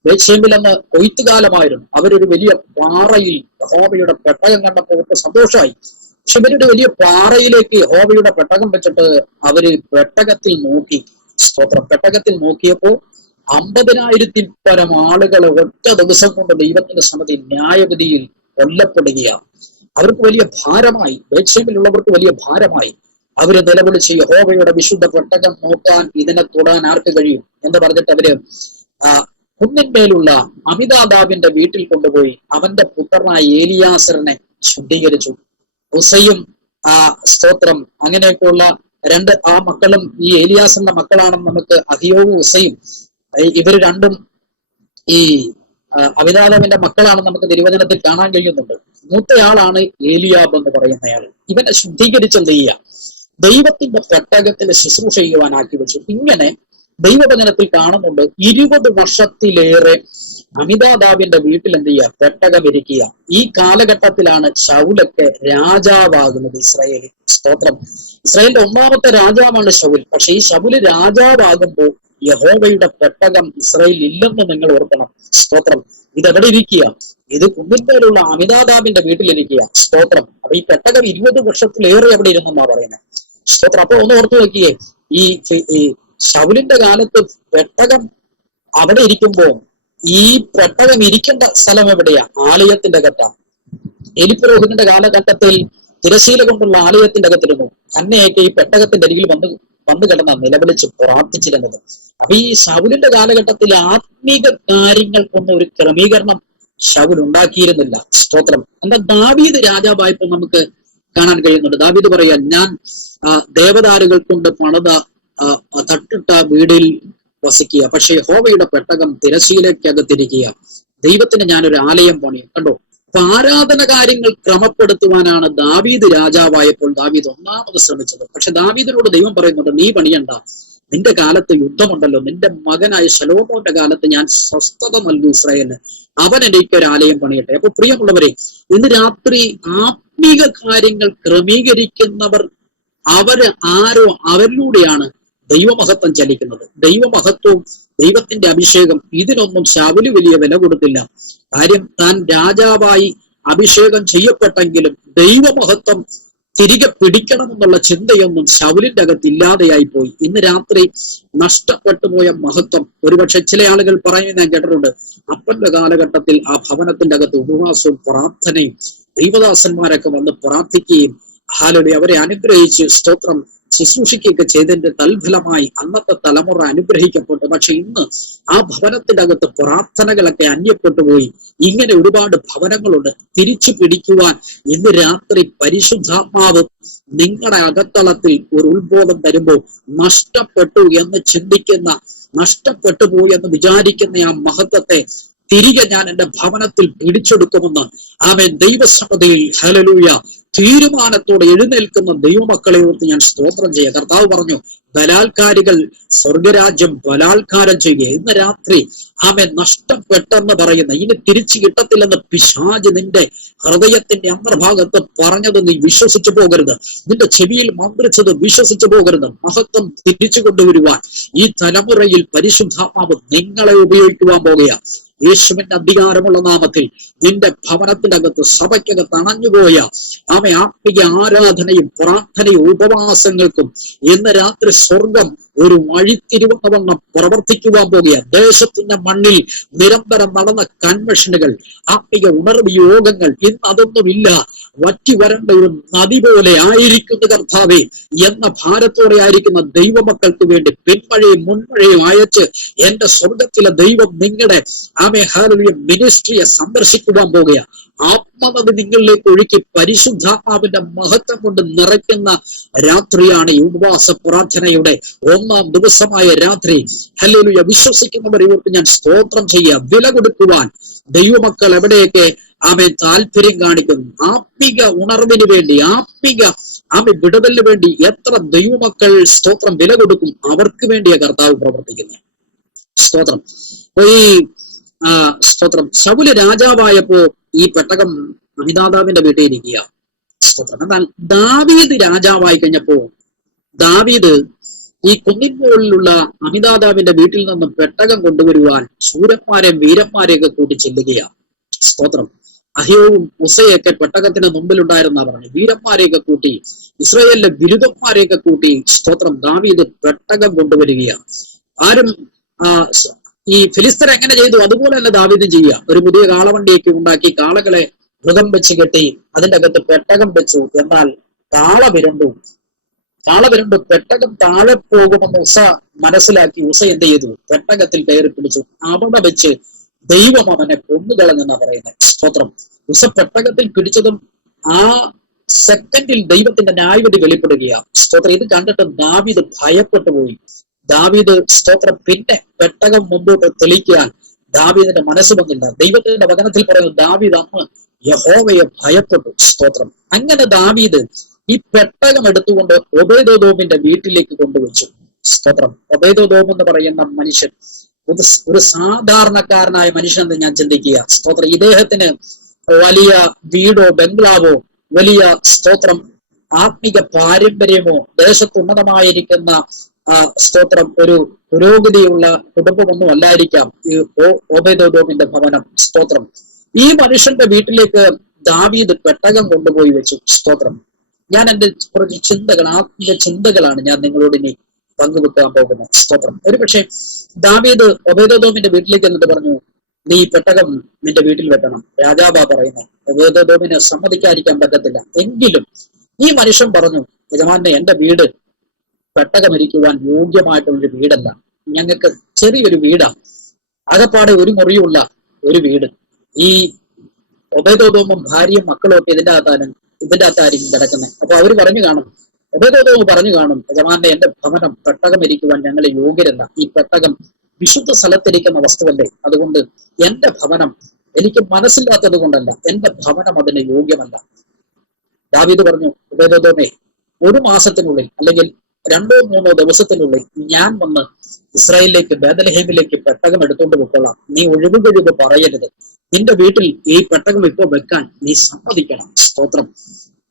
ബേത്ശേമിൽ അന്ന് കൊയ്ത്തുകാലമായിരുന്നു. അവരൊരു വലിയ പാറയിൽ യഹോവയുടെ പെട്ടകം കണ്ടപ്പോൾ അവർക്ക് സന്തോഷമായി. പക്ഷെ ഇവരുടെ വലിയ പാറയിലേക്ക് യഹോവയുടെ പെട്ടകം വെച്ചിട്ട് അവര് പെട്ടകത്തിൽ നോക്കി. സ്തോത്രം. പെട്ടകത്തിൽ നോക്കിയപ്പോ 50,000-ൽ പരം ആളുകൾ ഒറ്റ ദിവസം കൊണ്ട് ദൈവത്തിന്റെ സന്നിധി ന്യായവിധിയിൽ കൊല്ലപ്പെടുകയാണ്. അവർക്ക് വലിയ ഭാരമായി, ബേത്ശേമിലുള്ളവർക്ക് വലിയ ഭാരമായി. അവര് നിലവിളിച്ച് യഹോവയുടെ വിശുദ്ധ പെട്ടകം നോക്കാൻ, ഇതിനെ തൊടാൻ ആർക്ക് കഴിയും എന്ന് പറഞ്ഞിട്ട് അവര് കുന്നിന്മേലുള്ള അമിതാദാബിന്റെ വീട്ടിൽ കൊണ്ടുപോയി അവന്റെ പുത്രനായ ഏലിയാസറിനെ ശുദ്ധീകരിച്ചു. ഉസയും സ്തോത്രം അങ്ങനെയൊക്കെയുള്ള 2 മക്കളും ഈ ഏലിയാസറിന്റെ മക്കളാണെന്ന് നമുക്ക് അഹിയോവും ഉസയും ഇവർ രണ്ടും ഈ അമിതാദാബിന്റെ മക്കളാണെന്ന് നമുക്ക് തിരുവചനത്തിൽ കാണാൻ കഴിയുന്നുണ്ട്. മൂത്തയാളാണ് ഏലിയാബ് എന്ന് പറയുന്നയാൾ. ഇവനെ ശുദ്ധീകരിച്ചെന്ത് ചെയ്യുക, ദൈവത്തിന്റെ പെട്ടകത്തിൽ ശുശ്രൂഷ ചെയ്യുവാനാക്കി വെച്ചു. ഇങ്ങനെ ദൈവവചനത്തിൽ കാണുന്നുണ്ട് 20 വർഷത്തിലേറെ അമിതാദാബിന്റെ വീട്ടിൽ എന്ത് ചെയ്യുക, പെട്ടകം ഇരിക്കുക. ഈ കാലഘട്ടത്തിലാണ് ശൗലൊക്കെ രാജാവാകുന്നത് ഇസ്രായേലിൽ. സ്തോത്രം. ഇസ്രായേലിന്റെ 1ാമത്തെ രാജാവാണ് ശൗൽ. പക്ഷെ ഈ ശൗല് രാജാവാകുമ്പോൾ യഹോവയുടെ പെട്ടകം ഇസ്രായേലിൽ ഇല്ലെന്ന് നിങ്ങൾ ഓർക്കണം. സ്തോത്രം. ഇതെവിടെ ഇരിക്കുക, ഇത് കുന്നിന്മേലുള്ള അമിതാദാബിന്റെ വീട്ടിലിരിക്കുക. സ്തോത്രം. അപ്പൊ ഈ പെട്ടകം 20 വർഷത്തിലേറെ അവിടെ ഇരുന്നെന്നാ പറയുന്നത്. സ്തോത്രം. അപ്പൊ ഒന്ന് ഓർത്തു നോക്കിയേ, ഈ ശൗലിന്റെ കാലത്ത് പെട്ടകം അവിടെ ഇരിക്കുമ്പോ ഈ പെട്ടകം ഇരിക്കേണ്ട സ്ഥലം എവിടെയാ? ആലയത്തിന്റെ അകത്താണ്. എലിപുരോഹിതന്റെ കാലഘട്ടത്തിൽ തിരശീല കൊണ്ടുള്ള ആലയത്തിന്റെ അകത്തിരുന്നു. അന്നയൊക്കെ ഈ പെട്ടകത്തിന്റെ അരികിൽ വന്നു കിടന്ന നിലവിളിച്ച് പ്രാർത്ഥിച്ചിരുന്നത്. അപ്പൊ ഈ ശൗലിന്റെ കാലഘട്ടത്തിൽ ആത്മീക കാര്യങ്ങൾക്കൊന്നും ഒരു ക്രമീകരണം ശൗൽ ഉണ്ടാക്കിയിരുന്നില്ല. സ്തോത്രം. എന്നാൽ ദാവീദ് രാജാവായപ്പോൾ നമുക്ക് കാണാൻ കഴിയുന്നുണ്ട്. ദാവീദ് പറയാ, ഞാൻ ദേവദാരുകൾ കൊണ്ട് പണിത തട്ടിട്ട വീടിൽ വസിക്കുക, പക്ഷേ യഹോവയുടെ പെട്ടകം തിരശീലയ്ക്കകത്തിരിക്കുക. ദൈവത്തിന് ഞാനൊരു ആലയം പണിയും. കണ്ടോ? അപ്പൊ ആരാധന കാര്യങ്ങൾ ക്രമപ്പെടുത്തുവാനാണ് ദാവീദ് രാജാവായപ്പോൾ ദാവീദ് ഒന്നാമത് ശ്രമിച്ചത്. പക്ഷെ ദാവീദിനോട് ദൈവം പറയുന്നുണ്ട്, നീ പണിയണ്ട, നിന്റെ കാലത്ത് യുദ്ധമുണ്ടല്ലോ, നിന്റെ മകനായ ശലോമോന്റെ കാലത്ത് ഞാൻ സ്വസ്ഥത നൽകും ഇസ്രായേലിന്, അവൻ എനിക്ക് ഒരു ആലയം പണിയട്ടെ. അപ്പൊ പ്രിയമുള്ളവരെ, ഇന്ന് രാത്രി ആത്മീക കാര്യങ്ങൾ ക്രമീകരിക്കുന്നവർ അവരിലൂടെയാണ് ദൈവമഹത്വം ചലിക്കുന്നത്. ദൈവമഹത്വവും ദൈവത്തിന്റെ അഭിഷേകം ഇതിനൊന്നും ശൗല് വലിയ വില കൊടുത്തില്ല. കാര്യം, താൻ രാജാവായി അഭിഷേകം ചെയ്യപ്പെട്ടെങ്കിലും ദൈവമഹത്വം തിരികെ പിടിക്കണമെന്നുള്ള ചിന്തയൊന്നും ശൗലിന്റെ അകത്ത് ഇല്ലാതെയായി പോയി. ഇന്ന് രാത്രി നഷ്ടപ്പെട്ടു പോയ മഹത്വം. ഒരുപക്ഷെ ചില ആളുകൾ പറയുന്നത് ഞാൻ കേട്ടിട്ടുണ്ട്, അപ്പന്റെ കാലഘട്ടത്തിൽ ആ ഭവനത്തിന്റെ അകത്ത് ഉപവാസവും പ്രാർത്ഥനയും ദൈവദാസന്മാരൊക്കെ വന്ന് പ്രാർത്ഥിക്കുകയും ഹാലലൂയ അവരെ അനുഗ്രഹിച്ച് സ്തോത്രം ശുശ്രൂഷിക്കുകയൊക്കെ ചെയ്തതിന്റെ തൽഫലമായി അന്നത്തെ തലമുറ അനുഗ്രഹിക്കപ്പെട്ടു. പക്ഷെ ഇന്ന് ആ ഭവനത്തിന്റെ അകത്ത് പ്രാർത്ഥനകളൊക്കെ അന്യപ്പെട്ടു പോയി. ഇങ്ങനെ ഒരുപാട് ഭവനങ്ങളുണ്ട്. തിരിച്ചു പിടിക്കുവാൻ ഇന്ന് രാത്രി പരിശുദ്ധാത്മാവ് നിങ്ങളുടെ അകത്തളത്തിൽ ഒരു ഉത്ബോധം തരുമ്പോൾ നഷ്ടപ്പെട്ടു എന്ന് ചിന്തിക്കുന്ന, നഷ്ടപ്പെട്ടു പോയി എന്ന് വിചാരിക്കുന്ന ആ മഹത്വത്തെ തിരികെ ഞാൻ എന്റെ ഭവനത്തിൽ പിടിച്ചെടുക്കുമെന്ന് ആമേൻ ദൈവസഭയിൽ ഹല്ലേലൂയ തീരുമാനത്തോടെ എഴുന്നേൽക്കുന്ന ദൈവമക്കളെ ഓർത്ത് ഞാൻ സ്തോത്രം ചെയ്യുക. കർത്താവ് പറഞ്ഞു, ബലാത്കാരികൾ സ്വർഗരാജ്യം ബലാത്കാരം ചെയ്യുക. ഇന്ന് രാത്രി ആമേൻ നഷ്ടപ്പെട്ടെന്ന് പറയുന്ന, ഇനി തിരിച്ചു കിട്ടത്തില്ലെന്ന് പിശാച് നിന്റെ ഹൃദയത്തിന്റെ അന്തർഭാഗത്ത് പറഞ്ഞത് നീ വിശ്വസിച്ചു പോകരുത്. നിന്റെ ചെവിയിൽ മന്ത്രിച്ചത് വിശ്വസിച്ചു പോകരുത്. മഹത്വം തിരിച്ചു കൊണ്ടുവരുവാൻ ഈ തലമുറയിൽ പരിശുദ്ധാത്മാവ് നിങ്ങളെ ഉപയോഗിക്കുവാൻ പോകുകയാണ്. യേശുവിന്റെ അധികാരമുള്ള നാമത്തിൽ നിന്റെ ഭവനത്തിനകത്ത് സഭയ്ക്കകത്ത് അണഞ്ഞുപോയ ആത്മീയ ആരാധനയും പ്രാർത്ഥനയും ഉപവാസങ്ങൾക്കും ഇന്ന് രാത്രി സ്വർഗം ഒരു വഴിത്തിരിവെന്നവണ്ണം പ്രവർത്തിക്കുവാൻ പോകുക. ദേശത്തിന്റെ മണ്ണിൽ നിരന്തരം നടന്ന കൺവെൻഷനുകൾ, ആത്മീയ ഉണർവ് യോഗങ്ങൾ ഇന്ന് അതൊന്നുമില്ല. വറ്റി വരേണ്ട ഒരു നദി പോലെ ആയിരിക്കുന്ന കർത്താവേ എന്ന ഭാരത്തോടെ ആയിരിക്കുന്ന ദൈവമക്കൾക്ക് വേണ്ടി പിന്മഴയും മുൻമഴയും അയച്ച് എന്റെ സ്വർഗത്തിലെ ദൈവം നിങ്ങളുടെ ഹല്ലേലൂയ മിനിസ്ട്രിയെ സന്ദർശിക്കുവാൻ പോകുക. ആത്മനദി നിങ്ങളിലേക്ക് ഒഴുക്കി പരിശുദ്ധാത്മാവിന്റെ മഹത്വം കൊണ്ട് നിറയ്ക്കുന്ന രാത്രിയാണ് ഈ ഉപവാസ പ്രാർത്ഥനയുടെ 1-ാം ദിവസമായ രാത്രി. ഹല്ലേലൂയ വിശ്വസിക്കുന്നവരെ ഓർത്ത് ഞാൻ സ്തോത്രം ചെയ്യുക. വില കൊടുക്കുവാൻ ദൈവമക്കൾ എവിടെയൊക്കെ താല്പര്യം കാണിക്കുന്നു, ആത്മിക ഉണർവിന് വേണ്ടി, ആത്മിക വിടുതലിന് വേണ്ടി എത്ര ദൈവമക്കൾ സ്തോത്രം വില കൊടുക്കും, അവർക്ക് വേണ്ടിയ കർത്താവ് പ്രവർത്തിക്കുന്നത്. സ്തോത്രം. ഈ സ്തോത്രം ശൗല് രാജാവായപ്പോ ഈ പെട്ടകം അമിതാദാവിന്റെ വീട്ടിൽ ഇരിക്കുക. സ്തോത്രം. എന്നാൽ ദാവീദ് രാജാവായി കഴിഞ്ഞപ്പോ ദാവീദ് ഈ കുന്നിൻ മുകളിലുള്ള അമിതാദാവിന്റെ വീട്ടിൽ നിന്നും പെട്ടകം കൊണ്ടുവരുവാൻ ശൂരന്മാരെയും വീരന്മാരെയൊക്കെ കൂട്ടി ചെല്ലുകയാണ്. സ്തോത്രം. അഹ്യോവും ഉസയൊക്കെ പെട്ടകത്തിന് മുമ്പിലുണ്ടായിരുന്ന പറഞ്ഞു. വീരന്മാരെയൊക്കെ കൂട്ടി, ഇസ്രായേലിലെ ബിരുദന്മാരെയൊക്കെ കൂട്ടി സ്തോത്രം ദാവീദ് പെട്ടകം കൊണ്ടുവരികയാണ്. ആരും ഈ ഫിലിസ്തർ എങ്ങനെ ചെയ്തു അതുപോലെ തന്നെ ദാവീദ് ചെയ്യുക. ഒരു പുതിയ കാളവണ്ടിയൊക്കെ ഉണ്ടാക്കി കാളകളെ മൃഗം വെച്ച് കെട്ടി അതിൻ്റെ അകത്ത് പെട്ടകം വെച്ചു. എന്നാൽ കാള വിരണ്ടു പെട്ടകം താഴെ പോകുമെന്ന് ഉസ മനസ്സിലാക്കി ഉസ എന്ത് ചെയ്തു? പെട്ടകത്തിൽ കയറി പിടിച്ചു. അവിടെ വെച്ച് ദൈവം അവനെ കൊന്നുകളഞ്ഞെന്നാ പറയുന്നത്. സ്തോത്രം. ഉസ പെട്ടകത്തിൽ പിടിച്ചതും ആ സെക്കൻഡിൽ ദൈവത്തിന്റെ ന്യായവിധി വെളിപ്പെടുകയാണ്. സ്തോത്രം. ഇത് കണ്ടിട്ട് ദാവീദ് ഭയപ്പെട്ടു പോയി. ദാവീദ് സ്തോത്രം പിന്നെ പെട്ടകം മുമ്പോട്ട് തെളിക്കാൻ ദാവീദിന്റെ മനസ്സ് വന്നില്ല. ദൈവത്തിന്റെ വചനത്തിൽ പറയുന്നത് ദാവീദ് അന്ന് യഹോവയെ ഭയപ്പെട്ടു. സ്തോത്രം. അങ്ങനെ ദാവീദ് ഈ പെട്ടകം എടുത്തുകൊണ്ട് ഒബേദോദോമിന്റെ വീട്ടിലേക്ക് കൊണ്ടുവച്ചു. സ്തോത്രം. ഒബേദോദോം എന്ന് പറയുന്ന മനുഷ്യൻ ഒരു സാധാരണക്കാരനായ മനുഷ്യൻ എന്ന് ഞാൻ ചിന്തിക്കുക. സ്തോത്രം. ഇദ്ദേഹത്തിന് വലിയ വീടോ ബംഗ്ലാവോ വലിയ സ്തോത്രം ആത്മിക പാരമ്പര്യമോ ദേശത്ത് ഉന്നതമായിരിക്കുന്ന സ്തോത്രം ഒരു പുരോഗതിയുള്ള കുടുംബമൊന്നും അല്ലായിരിക്കാം ഈ ഓബേദോദോമിന്റെ ഭവനം. സ്തോത്രം. ഈ മനുഷ്യന്റെ വീട്ടിലേക്ക് ദാവീദ് പെട്ടകം കൊണ്ടുപോയി വെച്ചു. സ്തോത്രം. ഞാൻ എൻ്റെ കുറച്ച് ചിന്തകൾ, ആത്മീയ ചിന്തകളാണ് ഞാൻ നിങ്ങളോട് ഇനി പങ്കുവെക്കാൻ പോകുന്നത്. സ്തോത്രം. ഒരുപക്ഷെ ദാവീദ് ഒബേദോദോമിന്റെ വീട്ടിലേക്ക് എന്നിട്ട് പറഞ്ഞു, നീ പെട്ടകം നിന്റെ വീട്ടിൽ വെട്ടണം. രാജാവാ പറയുന്നത്. ഒബേദോദോമിനെ സമ്മതിക്കാതിരിക്കാൻ പറ്റത്തില്ല. എങ്കിലും ഈ മനുഷ്യൻ പറഞ്ഞു, യജമാനെ, എന്റെ വീട് പെട്ടകമിരിക്കുവാൻ യോഗ്യമായിട്ടുള്ളൊരു വീടല്ല. ഞങ്ങൾക്ക് ചെറിയൊരു വീടാണ്, അകപ്പാടെ ഒരു മുറിയുള്ള ഒരു വീട്. ഈ ഒബേദോദോമും ഭാര്യയും മക്കളും ഒക്കെ ഇതിന്റെ അകത്തായിരിക്കും കിടക്കുന്നത്. അപ്പൊ അവര് പറഞ്ഞു കാണും, ഒബേദോദോം പറഞ്ഞു കാണും, യജമാനെ, എന്റെ ഭവനം പെട്ടകമിരിക്കുവാൻ ഞങ്ങൾ യോഗ്യരല്ല. ഈ പെട്ടകം വിശുദ്ധ സ്ഥലത്തിരിക്കുന്ന വസ്തുവല്ലേ, അതുകൊണ്ട് എന്റെ ഭവനം എനിക്ക് മനസ്സില്ലാത്തത് കൊണ്ടല്ല, എന്റെ ഭവനം അതിന് യോഗ്യമല്ല. ദാവീദ് പറഞ്ഞു, ഒബേദോദോമേ, 1 മാസത്തിനുള്ളിൽ അല്ലെങ്കിൽ 2-3 ദിവസത്തിനുള്ളിൽ ഞാൻ വന്ന് ഇസ്രായേലിലേക്ക് ബേത്ലഹേമിലേക്ക് പെട്ടകം എടുത്തുകൊണ്ട് പോയിക്കൊള്ളാം. നീ ഒഴിവുകഴിവ് പറയരുത്. നിന്റെ വീട്ടിൽ ഈ പെട്ടകം ഇപ്പോൾ വെക്കാൻ നീ സമ്മതിക്കണം. സ്തോത്രം.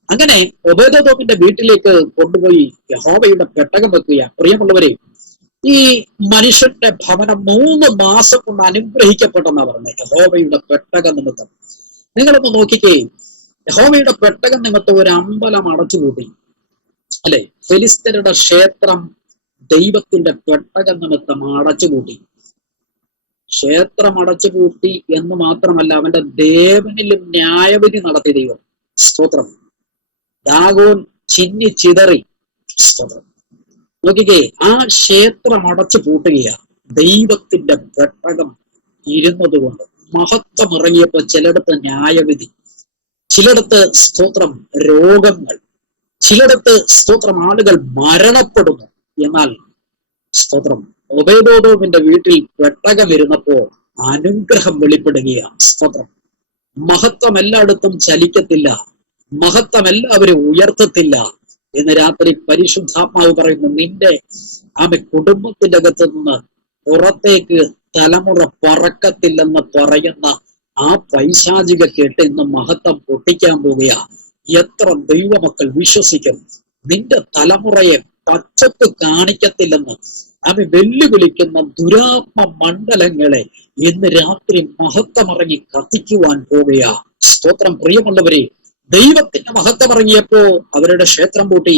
അങ്ങനെ ഒബേദോദോമിന്റെ വീട്ടിലേക്ക് കൊണ്ടുപോയി യഹോവയുടെ പെട്ടകം വെക്കുക. പ്രിയമുള്ളവരെ, ഈ മനുഷ്യന്റെ ഭവനം 3 മാസം കൊണ്ട് അനുഗ്രഹിക്കപ്പെട്ടെന്നാ പറഞ്ഞത് യഹോവയുടെ പെട്ടകം നിമിത്തം. നിങ്ങളൊന്ന് നോക്കിക്കേ, യഹോവയുടെ പെട്ടകം നിമിത്തം ഒരു അമ്പലം അടച്ചുകൂട്ടി അല്ലെ? ഫെലിസ്തരുടെ ക്ഷേത്രം ദൈവത്തിന്റെ പെട്ടകം നിമിത്തം അടച്ചുകൂട്ടി. ക്ഷേത്രം അടച്ചുകൂട്ടി എന്ന് മാത്രമല്ല, അവന്റെ ദേവനിലും ന്യായവിധി നടത്തി ദൈവം. സ്തോത്രം. ദാഗോൻ ചിന്നി ചിതറി. സ്തോത്രം. നോക്കിക്കേ, ആ ക്ഷേത്രം അടച്ചു പൂട്ടുകയാ. ദൈവത്തിന്റെ പെട്ടകം ഇരുന്നത് കൊണ്ട്. മഹത്വം ഇറങ്ങിയപ്പോ ചിലയിടത്ത് ന്യായവിധി, ചിലയിടത്ത് സ്തോത്രം രോഗങ്ങൾ, ചിലയിടത്ത് സ്തോത്രം ആളുകൾ മരണപ്പെടുന്നു. എന്നാൽ സ്തോത്രം ഒബേദോദോമിന്റെ വീട്ടിൽ പെട്ടകം ഇരുന്നപ്പോ അനുഗ്രഹം വെളിപ്പെടുകയാണ്. സ്തോത്രം. മഹത്വം എല്ലായിടത്തും ചലിക്കത്തില്ല, മഹത്വം എല്ലാവരും ഉയർത്തത്തില്ല എന്ന് രാത്രി പരിശുദ്ധാത്മാവ് പറയുന്നു. നിന്റെ കുടുംബത്തിന്റെ അകത്ത് നിന്ന് പുറത്തേക്ക് തലമുറ പറക്കത്തില്ലെന്ന് പറയുന്ന ആ പൈശാചിക കേട്ട് ഇന്ന് മഹത്വം പൊട്ടിക്കാൻ പോവുകയാ. എത്ര ദൈവമക്കൾ വിശ്വസിക്കും? നിന്റെ തലമുറയെ പച്ചപ്പ് കാണിക്കത്തില്ലെന്ന് വെല്ലുവിളിക്കുന്ന ദുരാത്മ മണ്ഡലങ്ങളെ ഇന്ന് രാത്രി മഹത്വമിറങ്ങി കത്തിക്കുവാൻ പോവുകയാ. സ്തോത്രം. പ്രിയമുള്ളവരെ, ദൈവത്തിന്റെ മഹത്വം ഇറങ്ങിയപ്പോ അവരുടെ ക്ഷേത്രം പൂട്ടി.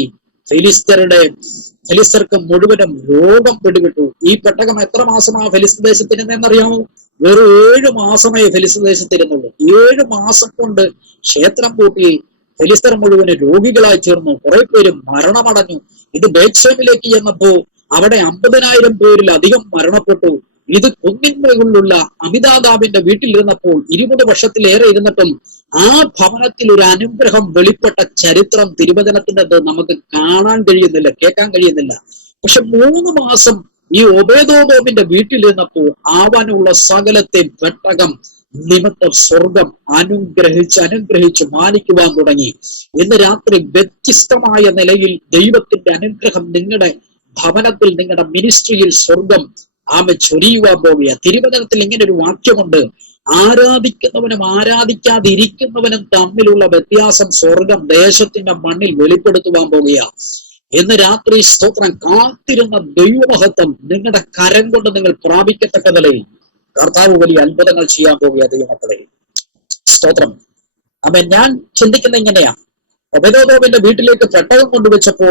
ഫെലിസ്തർക്ക് മുഴുവനും രോഗം പിടിവിട്ടു. ഈ പെട്ടകം എത്ര മാസമാ ഫെലിസ്തീൻ ദേശത്തിരുന്നറിയാമോ? വെറും 7 മാസമേ ഫെലിസ്തീൻ ദേശത്തിരുന്നുള്ളൂ. 7 മാസം കൊണ്ട് ക്ഷേത്രം പൂട്ടി. ഫെലിസ്തർ മുഴുവന് രോഗികളായി തീർന്നു. കുറെ പേര് മരണമടഞ്ഞു. ഇത് ബേത്ശേമിലേക്ക് ചെന്നപ്പോ അവിടെ 50,000 പേരിലധികം മരണപ്പെട്ടു. ഇത് കുന്നിന്മേലുള്ള അമിതാദാബിന്റെ വീട്ടിലിരുന്നപ്പോൾ 20 വർഷത്തിലേറെ ഇരുന്നിട്ടും ആ ഭവനത്തിൽ ഒരു അനുഗ്രഹം വെളിപ്പെട്ട ചരിത്രം തിരുവചനത്തിന്റെ നമുക്ക് കാണാൻ കഴിയുന്നില്ല, കേൾക്കാൻ കഴിയുന്നില്ല. പക്ഷെ 3 മാസം ഈ ഒബേദോദോമിന്റെ വീട്ടിലിരുന്നപ്പോൾ ആവാനുള്ള സകലത്തെ പെട്ടകം നിമിത്തം സ്വർഗം അനുഗ്രഹിച്ച് മാനിക്കുവാൻ തുടങ്ങി. ഇന്ന് രാത്രി വ്യത്യസ്തമായ നിലയിൽ ദൈവത്തിന്റെ അനുഗ്രഹം നിങ്ങളുടെ ഭവനത്തിൽ, നിങ്ങളുടെ മിനിസ്ട്രിയിൽ സ്വർഗം ചൊരിയുവാൻ പോവുക. തിരുവചനത്തിൽ ഇങ്ങനെ ഒരു വാക്യമുണ്ട്: ആരാധിക്കുന്നവനും ആരാധിക്കാതിരിക്കുന്നവനും തമ്മിലുള്ള വ്യത്യാസം സ്വർഗം ദേശത്തിന്റെ മണ്ണിൽ വെളിപ്പെടുത്തുവാൻ പോവുക. ഇന്ന് രാത്രി സ്തോത്രം, കാത്തിരുന്ന ദൈവമഹത്വം നിങ്ങളുടെ കരം കൊണ്ട് നിങ്ങൾ പ്രാപിക്കത്തക്ക നിലയിൽ കർത്താവ് വലിയ അത്ഭുതങ്ങൾ ചെയ്യാൻ പോവുക. ദൈവമക്കളെ സ്തോത്രം. ഞാൻ ചിന്തിക്കുന്ന ഇങ്ങനെയാ. ഒബേദോദോമിന്റെ വീട്ടിലേക്ക് പെട്ടകം കൊണ്ടുവച്ചപ്പോ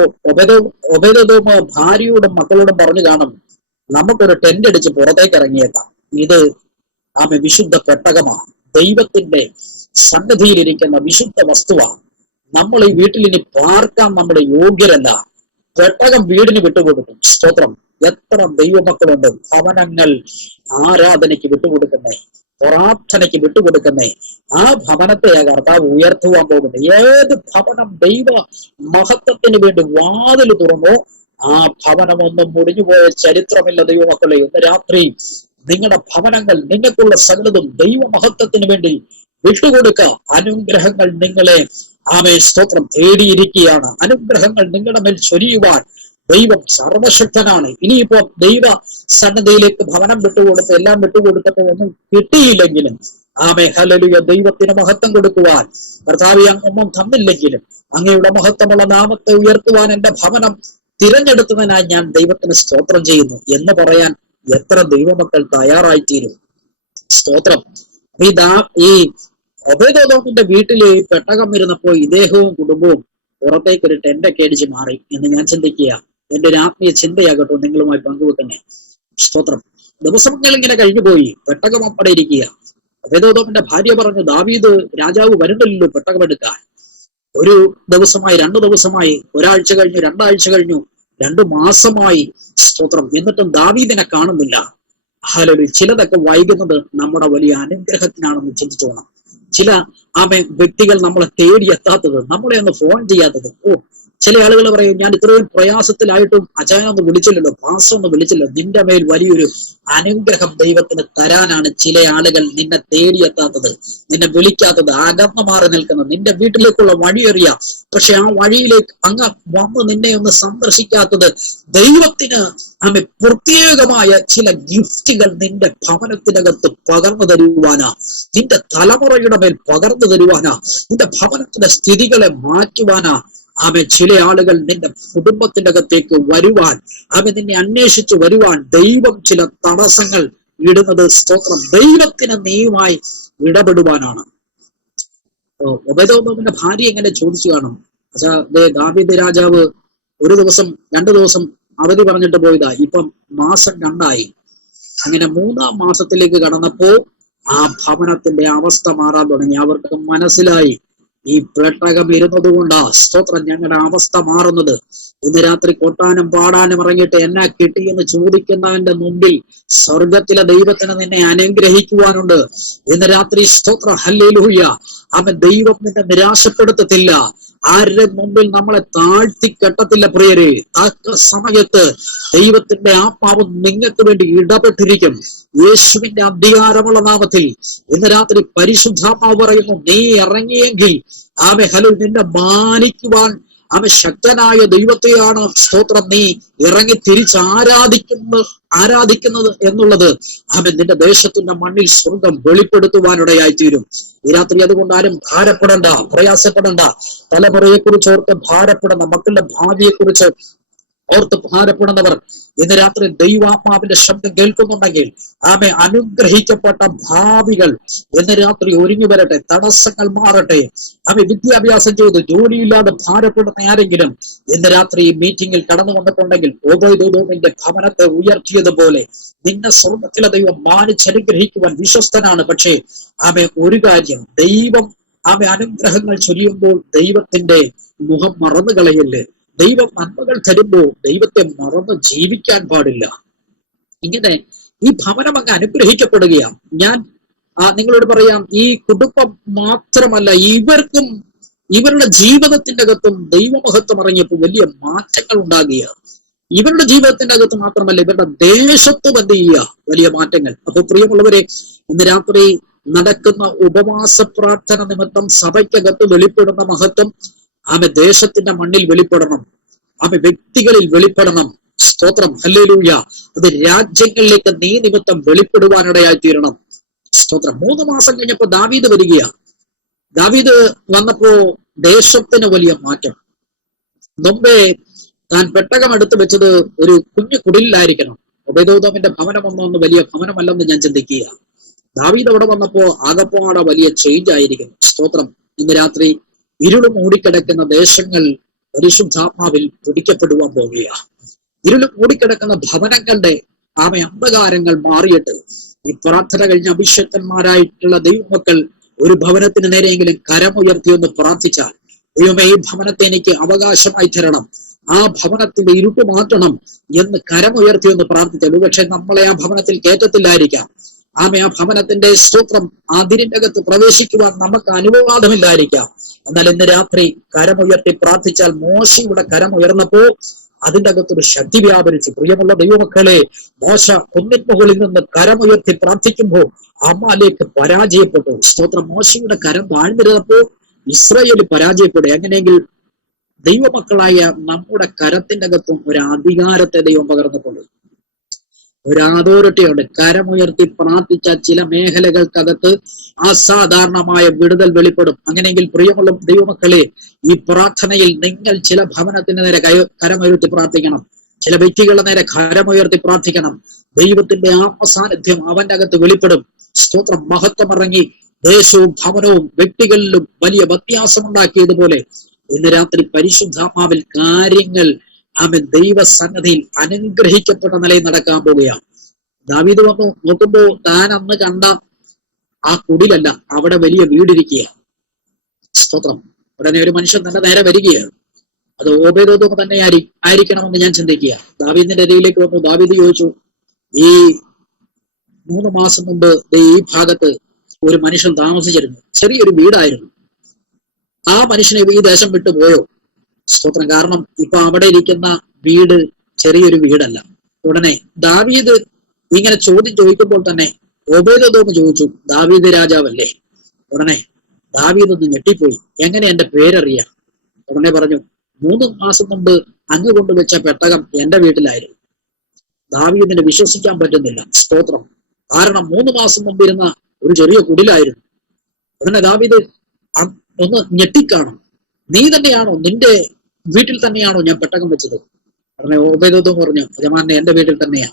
ഒബേദോദോം ഭാര്യയോടും മക്കളോടും പറഞ്ഞു കാണും, നമുക്കൊരു ടെന്റ് അടിച്ച് പുറത്തേക്ക് ഇറങ്ങിയേക്കാം. ഇത് വിശുദ്ധ പെട്ടകമാണ്, ദൈവത്തിന്റെ സന്നിധിയിലിരിക്കുന്ന വിശുദ്ധ വസ്തുവാണ്. നമ്മൾ ഈ വീട്ടിൽ ഇനി പാർക്കാൻ നമ്മുടെ യോഗ്യരല്ല. പെട്ടകം വീടിന് വിട്ടുകൊടുക്കും. സ്തോത്രം. എത്ര ദൈവമക്കളുണ്ട് ഭവനങ്ങൾ ആരാധനയ്ക്ക് വിട്ടുകൊടുക്കുന്നേ, പ്രാർത്ഥനയ്ക്ക് വിട്ടുകൊടുക്കുന്നേ. ആ ഭവനത്തെ കർത്താവ് ഉയർത്തുവാൻ പോകുന്നത്. ഏത് ഭവനം ദൈവ മഹത്വത്തിന് വേണ്ടി വാതിൽ തുറന്നോ ആ ഭവനമൊന്നും മുടിഞ്ഞുപോയ ചരിത്രമില്ല. ദൈവമക്കളെ, ഇന്ന് രാത്രി നിങ്ങളുടെ ഭവനങ്ങൾ, നിങ്ങൾക്കുള്ള സകലതും ദൈവമഹത്വത്തിന് വേണ്ടി വിട്ടുകൊടുക്കുക. അനുഗ്രഹങ്ങൾ നിങ്ങളെ സ്തോത്രം തേടിയിരിക്കുകയാണ്. അനുഗ്രഹങ്ങൾ നിങ്ങളുടെ മേൽ ചൊരിയുവാൻ ദൈവം സർവശക്തനാണ്. ഇനിയിപ്പോ ദൈവ സന്നദ്ധയിലേക്ക് ഭവനം വിട്ടുകൊടുത്ത് എല്ലാം വിട്ടുകൊടുത്തിട്ട് ഒന്നും കിട്ടിയില്ലെങ്കിലും ഹല്ലേലൂയ, ദൈവത്തിന് മഹത്വം കൊടുക്കുവാൻ കർത്താവ് ഒന്നും തന്നില്ലെങ്കിലും അങ്ങയുടെ മഹത്വമുള്ള നാമത്തെ ഉയർത്തുവാൻ എന്റെ ഭവനം തിരഞ്ഞെടുത്തതിനായി ഞാൻ ദൈവത്തിന് സ്തോത്രം ചെയ്യുന്നു എന്ന് പറയാൻ എത്ര ദൈവമക്കൾ തയ്യാറായിത്തീരും? സ്തോത്രം. ഈ ഒബേദോദോമിന്റെ വീട്ടില് പെട്ടകം ഇരുന്നപ്പോൾ ഇദ്ദേഹവും കുടുംബവും പുറത്തേക്ക് ഒരു ടെന്റൊക്കെ അടിച്ച് മാറി എന്ന് ഞാൻ ചിന്തിക്കുക. എന്റെ ഒരു ആത്മീയ ചിന്തയാകട്ടോ നിങ്ങളുമായി പങ്കുവെക്കുന്നേ. സ്തോത്രം. ദിവസങ്ങൾ ഇങ്ങനെ കഴിഞ്ഞു പോയി. പെട്ടകം അപ്പടെ ഇരിക്കുക. ഒബേദോദോമിന്റെ ഭാര്യ പറഞ്ഞു, ദാവീദ് രാജാവ് വരുന്നില്ലല്ലോ പെട്ടകമെടുക്കാൻ. 1 ദിവസമായി, 2 ദിവസമായി, 1 ആഴ്ച കഴിഞ്ഞു, 2 ആഴ്ച കഴിഞ്ഞു, 2 മാസമായി. സ്തോത്രം. എന്നിട്ടും ദാവീദിനെ കാണുന്നില്ല. ഹല്ലേലൂയ. ചിലതൊക്കെ വൈകുന്നത് നമ്മുടെ വലിയ അനുഗ്രഹത്തിനാണെന്ന് ചിന്തിച്ചോണം. ചില വ്യക്തികൾ നമ്മളെ തേടിയെത്താത്തത്, നമ്മളെ ഒന്ന് ഫോൺ ചെയ്യാത്തത്. ചില ആളുകൾ പറയും, ഞാൻ ഇത്രയും പ്രയാസത്തിലായിട്ടും അച്ചായനൊന്ന് വിളിച്ചില്ലല്ലോ, പാസ്റ്റൊന്ന് വിളിച്ചില്ലോ. നിന്റെ മേൽ വലിയൊരു അനുഗ്രഹം ദൈവത്തിന് തരാനാണ് ചില ആളുകൾ നിന്നെ തേടിയെത്താത്തത്, നിന്നെ വിളിക്കാത്തത്, അകന്നു മാറി നിൽക്കുന്നത്. നിന്റെ വീട്ടിലേക്കുള്ള വഴിയറിയാം, പക്ഷെ ആ വഴിയിലേക്ക് അങ്ങ് വന്ന് നിന്നെ ഒന്ന് സന്ദർശിക്കാത്തത് ദൈവത്തിന് പ്രത്യേകമായ ചില ഗിഫ്റ്റുകൾ നിന്റെ ഭവനത്തിനകത്ത് പകർന്നു തരുവാനാ, നിന്റെ തലമുറയുടെ മേൽ പകർന്നു തരുവാനാ, നിന്റെ ഭവനത്തിന്റെ സ്ഥിതികളെ മാറ്റുവാനാ. ചില ആളുകൾ നിന്റെ കുടുംബത്തിന്റെ അകത്തേക്ക് വരുവാൻ, നിന്നെ അന്വേഷിച്ച് വരുവാൻ ദൈവം ചില തടസ്സങ്ങൾ ഇടുന്നത്. സ്തോത്രം. ദൈവത്തിന് നീയുമായി ഇടപെടുവാനാണ്. ഒബേദോദോമിന്റെ ഭാര്യ എങ്ങനെ ചോദിച്ചു കാണും, ദാവീദ് രാജാവ് 1 ദിവസം 2 ദിവസം അവധി പറഞ്ഞിട്ട് പോയതാ, ഇപ്പം മാസം 2 ആയി. അങ്ങനെ 3-ാം മാസത്തിലേക്ക് കടന്നപ്പോ ആ ഭവനത്തിന്റെ അവസ്ഥ മാറാൻ തുടങ്ങി. അവർക്ക് മനസ്സിലായി ഈ പെട്ടകം ഇരുന്നത് കൊണ്ടാ സ്തോത്രം ഞങ്ങളുടെ അവസ്ഥ മാറുന്നത്. ഇന്ന് രാത്രി കൊട്ടാനും പാടാനും ഇറങ്ങിയിട്ട് എന്നാ കിട്ടിയെന്ന് ചോദിക്കുന്നവന്റെ മുമ്പിൽ സ്വർഗത്തിലെ ദൈവത്തിന് നിന്നെ അനുഗ്രഹിക്കുവാനുണ്ട്. ഇന്ന് രാത്രി സ്തോത്രം ഹല്ലേലൂയ. അവൻ ദൈവം നിന്നെ നിരാശപ്പെടുത്തത്തില്ല. ആരുടെ മുമ്പിൽ നമ്മളെ താഴ്ത്തി കെട്ടത്തില്ല പ്രിയരെ. തക്ക സമയത്ത് ദൈവത്തിന്റെ ആത്മാവ് നിങ്ങൾക്ക് വേണ്ടി ഇടപെട്ടിരിക്കും. യേശുവിന്റെ അധികാരമുള്ള നാമത്തിൽ ഇന്ന് രാത്രി പരിശുദ്ധാത്മാവ് പറയുന്നു, നീ ഇറങ്ങിയെങ്കിൽ നിന്നെ മാനിക്കുവാൻ ശക്തനായ ദൈവത്തെയാണ് സ്തോത്രം നീ ഇറങ്ങി ആരാധിക്കുന്നത് എന്നുള്ളത് നിന്റെ ദേശത്തിന്റെ മണ്ണിൽ സ്വർഗം വെളിപ്പെടുത്തുവാനിടയായി തീരും ഈ രാത്രി. അതുകൊണ്ട് ആരും ഭാരപ്പെടണ്ട, പ്രയാസപ്പെടണ്ട. തലമുറയെ കുറിച്ച് ഓർത്ത് ഭാരപ്പെടണ്ട, മക്കളുടെ ഭാവിയെ കുറിച്ച് ഓർത്ത് ഭാരപ്പെടുന്നവർ ഇന്ന് രാത്രി ദൈവാത്മാവിന്റെ ശബ്ദം കേൾക്കുന്നുണ്ടെങ്കിൽ അനുഗ്രഹിക്കപ്പെട്ട ഭാവികൾ ഇന്ന് രാത്രി ഒരുങ്ങി വരട്ടെ. തടസ്സങ്ങൾ മാറട്ടെ. വിദ്യാഭ്യാസം ചെയ്ത് ജോലിയില്ലാതെ ഭാരപ്പെടുന്ന ആരെങ്കിലും ഇന്ന് രാത്രി ഈ മീറ്റിംഗിൽ കടന്നു വന്നിട്ടുണ്ടെങ്കിൽ ഓബേദോമിന്റെ ഭവനത്തെ ഉയർത്തിയതുപോലെ നിന്നെ സ്വർഗത്തിലെ ദൈവം മാനിച്ചനുഗ്രഹിക്കുവാൻ വിശ്വസ്തനാണ്. പക്ഷേ ഒരു കാര്യം, ദൈവം അനുഗ്രഹങ്ങൾ ചൊരിയുമ്പോൾ ദൈവത്തിന്റെ മുഖം മറന്നു കളയല്ലേ. ദൈവം നന്മകൾ തരുമ്പോൾ ദൈവത്തെ മറന്ന് ജീവിക്കാൻ പാടില്ല. ഇങ്ങനെ ഈ ഭവനം അങ്ങ് അനുഗ്രഹിക്കപ്പെടുകയാണ്. ഞാൻ നിങ്ങളോട് പറയാം, ഈ കുടുംബം മാത്രമല്ല, ഇവർക്കും ഇവരുടെ ജീവിതത്തിന്റെ അകത്തും ദൈവമഹത്വം ഇറങ്ങിയപ്പോൾ വലിയ മാറ്റങ്ങൾ ഉണ്ടാകുകയാണ്. ഇവരുടെ ജീവിതത്തിന്റെ അകത്ത് മാത്രമല്ല, ഇവരുടെ ദേശത്തും എന്ത് ചെയ്യുക, വലിയ മാറ്റങ്ങൾ. അപ്പൊ പ്രിയമുള്ളവരെ, ഇന്ന് രാത്രി നടക്കുന്ന ഉപവാസ പ്രാർത്ഥന നിമിത്തം സഭയ്ക്കകത്ത് വെളിപ്പെടുന്ന മഹത്വം ദേശത്തിന്റെ മണ്ണിൽ വെളിപ്പെടണം. വ്യക്തികളിൽ വെളിപ്പെടണം. സ്തോത്രം ഹല്ലേലൂയ. അത് രാജ്യങ്ങളിലേക്ക് നീ നിമിത്തം വെളിപ്പെടുവാനിടയായി തീരണം. സ്തോത്രം. 3 മാസം കഴിഞ്ഞപ്പോ ദാവീദ് വരികയാ. ദാവീദ് വന്നപ്പോ ദേശത്തിന് വലിയ മാറ്റം. മുമ്പേ താൻ പെട്ടകം എടുത്തു വെച്ചത് ഒരു കുഞ്ഞു കുടിലായിരിക്കണം. ഒബേദോമിന്റെ ഭവനമൊന്നും വലിയ ഭവനമല്ലെന്ന് ഞാൻ ചിന്തിക്കുക. ദാവീദ് അവിടെ വന്നപ്പോ ആകപ്പാടെ വലിയ ചേഞ്ച് ആയിരിക്കും. സ്തോത്രം. ഇന്ന് രാത്രി ഇരുള് മൂടിക്കിടക്കുന്ന ദേശങ്ങൾ പരിശുദ്ധാത്മാവിൽ പിടിക്കപ്പെടുവാൻ പോകുകയാണ്. ഇരുള് മൂടിക്കിടക്കുന്ന ഭവനങ്ങളുടെ അന്ധകാരങ്ങൾ മാറിയിട്ട് ഈ പ്രാർത്ഥന കഴിഞ്ഞ അഭിഷക്തന്മാരായിട്ടുള്ള ദൈവമക്കൾ ഒരു ഭവനത്തിന് നേരെയെങ്കിലും കരമുയർത്തി ഒന്ന് പ്രാർത്ഥിച്ചാൽ, ദൈവമേ ഈ ഭവനത്തെ എനിക്ക് അവകാശമായി തരണം, ആ ഭവനത്തിന്റെ ഇരുട്ട് മാറ്റണം എന്ന് കരമുയർത്തി ഒന്ന് പ്രാർത്ഥിച്ചാൽ, പക്ഷെ നമ്മളെ ആ ഭവനത്തിൽ കയറ്റത്തില്ലായിരിക്കാം. ആ ഭവനത്തിന്റെ സ്തോത്രം അതിരിന്റെ അകത്ത് പ്രവേശിക്കുവാൻ നമുക്ക് അനുവാദമില്ലായിരിക്കാം. എന്നാൽ ഇന്ന് രാത്രി കരമുയർത്തി പ്രാർത്ഥിച്ചാൽ, മോശയുടെ കരമുയർന്നപ്പോ അതിന്റെ അകത്തൊരു ശക്തി വ്യാപരിച്ചു. പ്രിയമുള്ള ദൈവമക്കളെ, മോശ കുന്നിൻ മുകളിൽ നിന്ന് കരമുയർത്തി പ്രാർത്ഥിക്കുമ്പോൾ അമാലേക്ക് പരാജയപ്പെട്ടു. സ്തോത്രം. മോശയുടെ കരം താഴ്ന്നിരുന്നപ്പോ ഇസ്രായേൽ പരാജയപ്പെടും. എങ്ങനെയെങ്കിൽ ദൈവമക്കളായ നമ്മുടെ കരത്തിന്റെ അകത്തും ഒരു അധികാരത്തെ ദൈവം പകർന്നിട്ടുണ്ട്, ഒരു അതോറിറ്റിയുണ്ട്. കരമുയർത്തി പ്രാർത്ഥിച്ച ചില മേഖലകൾക്കകത്ത് അസാധാരണമായ വിടുതൽ വെളിപ്പെടും. അങ്ങനെയെങ്കിൽ പ്രിയമുള്ള ദൈവമക്കളെ, ഈ പ്രാർത്ഥനയിൽ നിങ്ങൾ ചില ഭവനത്തിന് നേരെ കരമുയർത്തി പ്രാർത്ഥിക്കണം, ചില വ്യക്തികളുടെ നേരെ കരമുയർത്തി പ്രാർത്ഥിക്കണം. ദൈവത്തിന്റെ ആത്മസാന്നിധ്യം അവന്റെ അകത്ത് വെളിപ്പെടും. സ്തോത്രം. മഹത്വം ഇറങ്ങി ദേശവും ഭവനവും വ്യക്തികളിലും വലിയ വ്യത്യാസമുണ്ടാക്കിയതുപോലെ ഇന്ന് രാത്രി പരിശുദ്ധാത്മാവിൽ കാര്യങ്ങൾ ദൈവസന്നിധിയിൽ അനുഗ്രഹിക്കപ്പെട്ട നിലയിൽ നടക്കാൻ പോവുകയാണ്. ദാവീദ് വന്നു നോക്കുമ്പോ താൻ അന്ന് കണ്ട ആ കുടിലല്ല, അവിടെ വലിയ വീടിരിക്കുക. സ്തോത്രം. ഉടനെ ഒരു മനുഷ്യൻ തന്റെ നേരെ വരികയാണ്. അത് ഓബേദോം തന്നെ ആയിരിക്കണമെന്ന് ഞാൻ ചിന്തിക്കുക. ദാവീദിന്റെ ഇടയിലേക്ക് വന്നു. ദാവീദ് ചോദിച്ചു, ഈ 3 മാസം മുമ്പ് ഈ ഭാഗത്ത് ഒരു മനുഷ്യൻ താമസിച്ചിരുന്നു, ചെറിയൊരു വീടായിരുന്നു. ആ മനുഷ്യനെ ഈ ദേശം വിട്ടു പോയോ? സ്തോത്രം. കാരണം ഇപ്പൊ അവിടെ ഇരിക്കുന്ന വീട് ചെറിയൊരു വീടല്ല. ഉടനെ ദാവീദ് ഇങ്ങനെ ചോദിക്കുമ്പോൾ തന്നെ ഓബേദോം ചോദിച്ചു, ദാവീദ് രാജാവല്ലേ? ഉടനെ ദാവീദ് ഒന്ന് ഞെട്ടിപ്പോയി. എങ്ങനെ എന്റെ പേരറിയാം? ഉടനെ പറഞ്ഞു, 3 മാസം മുമ്പ് അങ്ങ് കൊണ്ടുവച്ച പെട്ടകം എന്റെ വീട്ടിലായിരുന്നു. ദാവീദിനെ വിശ്വസിക്കാൻ പറ്റുന്നില്ല. സ്തോത്രം. കാരണം 3 മാസം മുമ്പ് ഇരുന്ന ഒരു ചെറിയ കുടിലായിരുന്നു. ഉടനെ ദാവീദ് ഒന്ന് ഞെട്ടിക്കാണും. നീ തന്നെയാണോ, നിന്റെ വീട്ടിൽ തന്നെയാണോ ഞാൻ പെട്ടകം വെച്ചത്? ഉടനെ ഓബേദോം പറഞ്ഞു, യജമാനെ എന്റെ വീട്ടിൽ തന്നെയാ.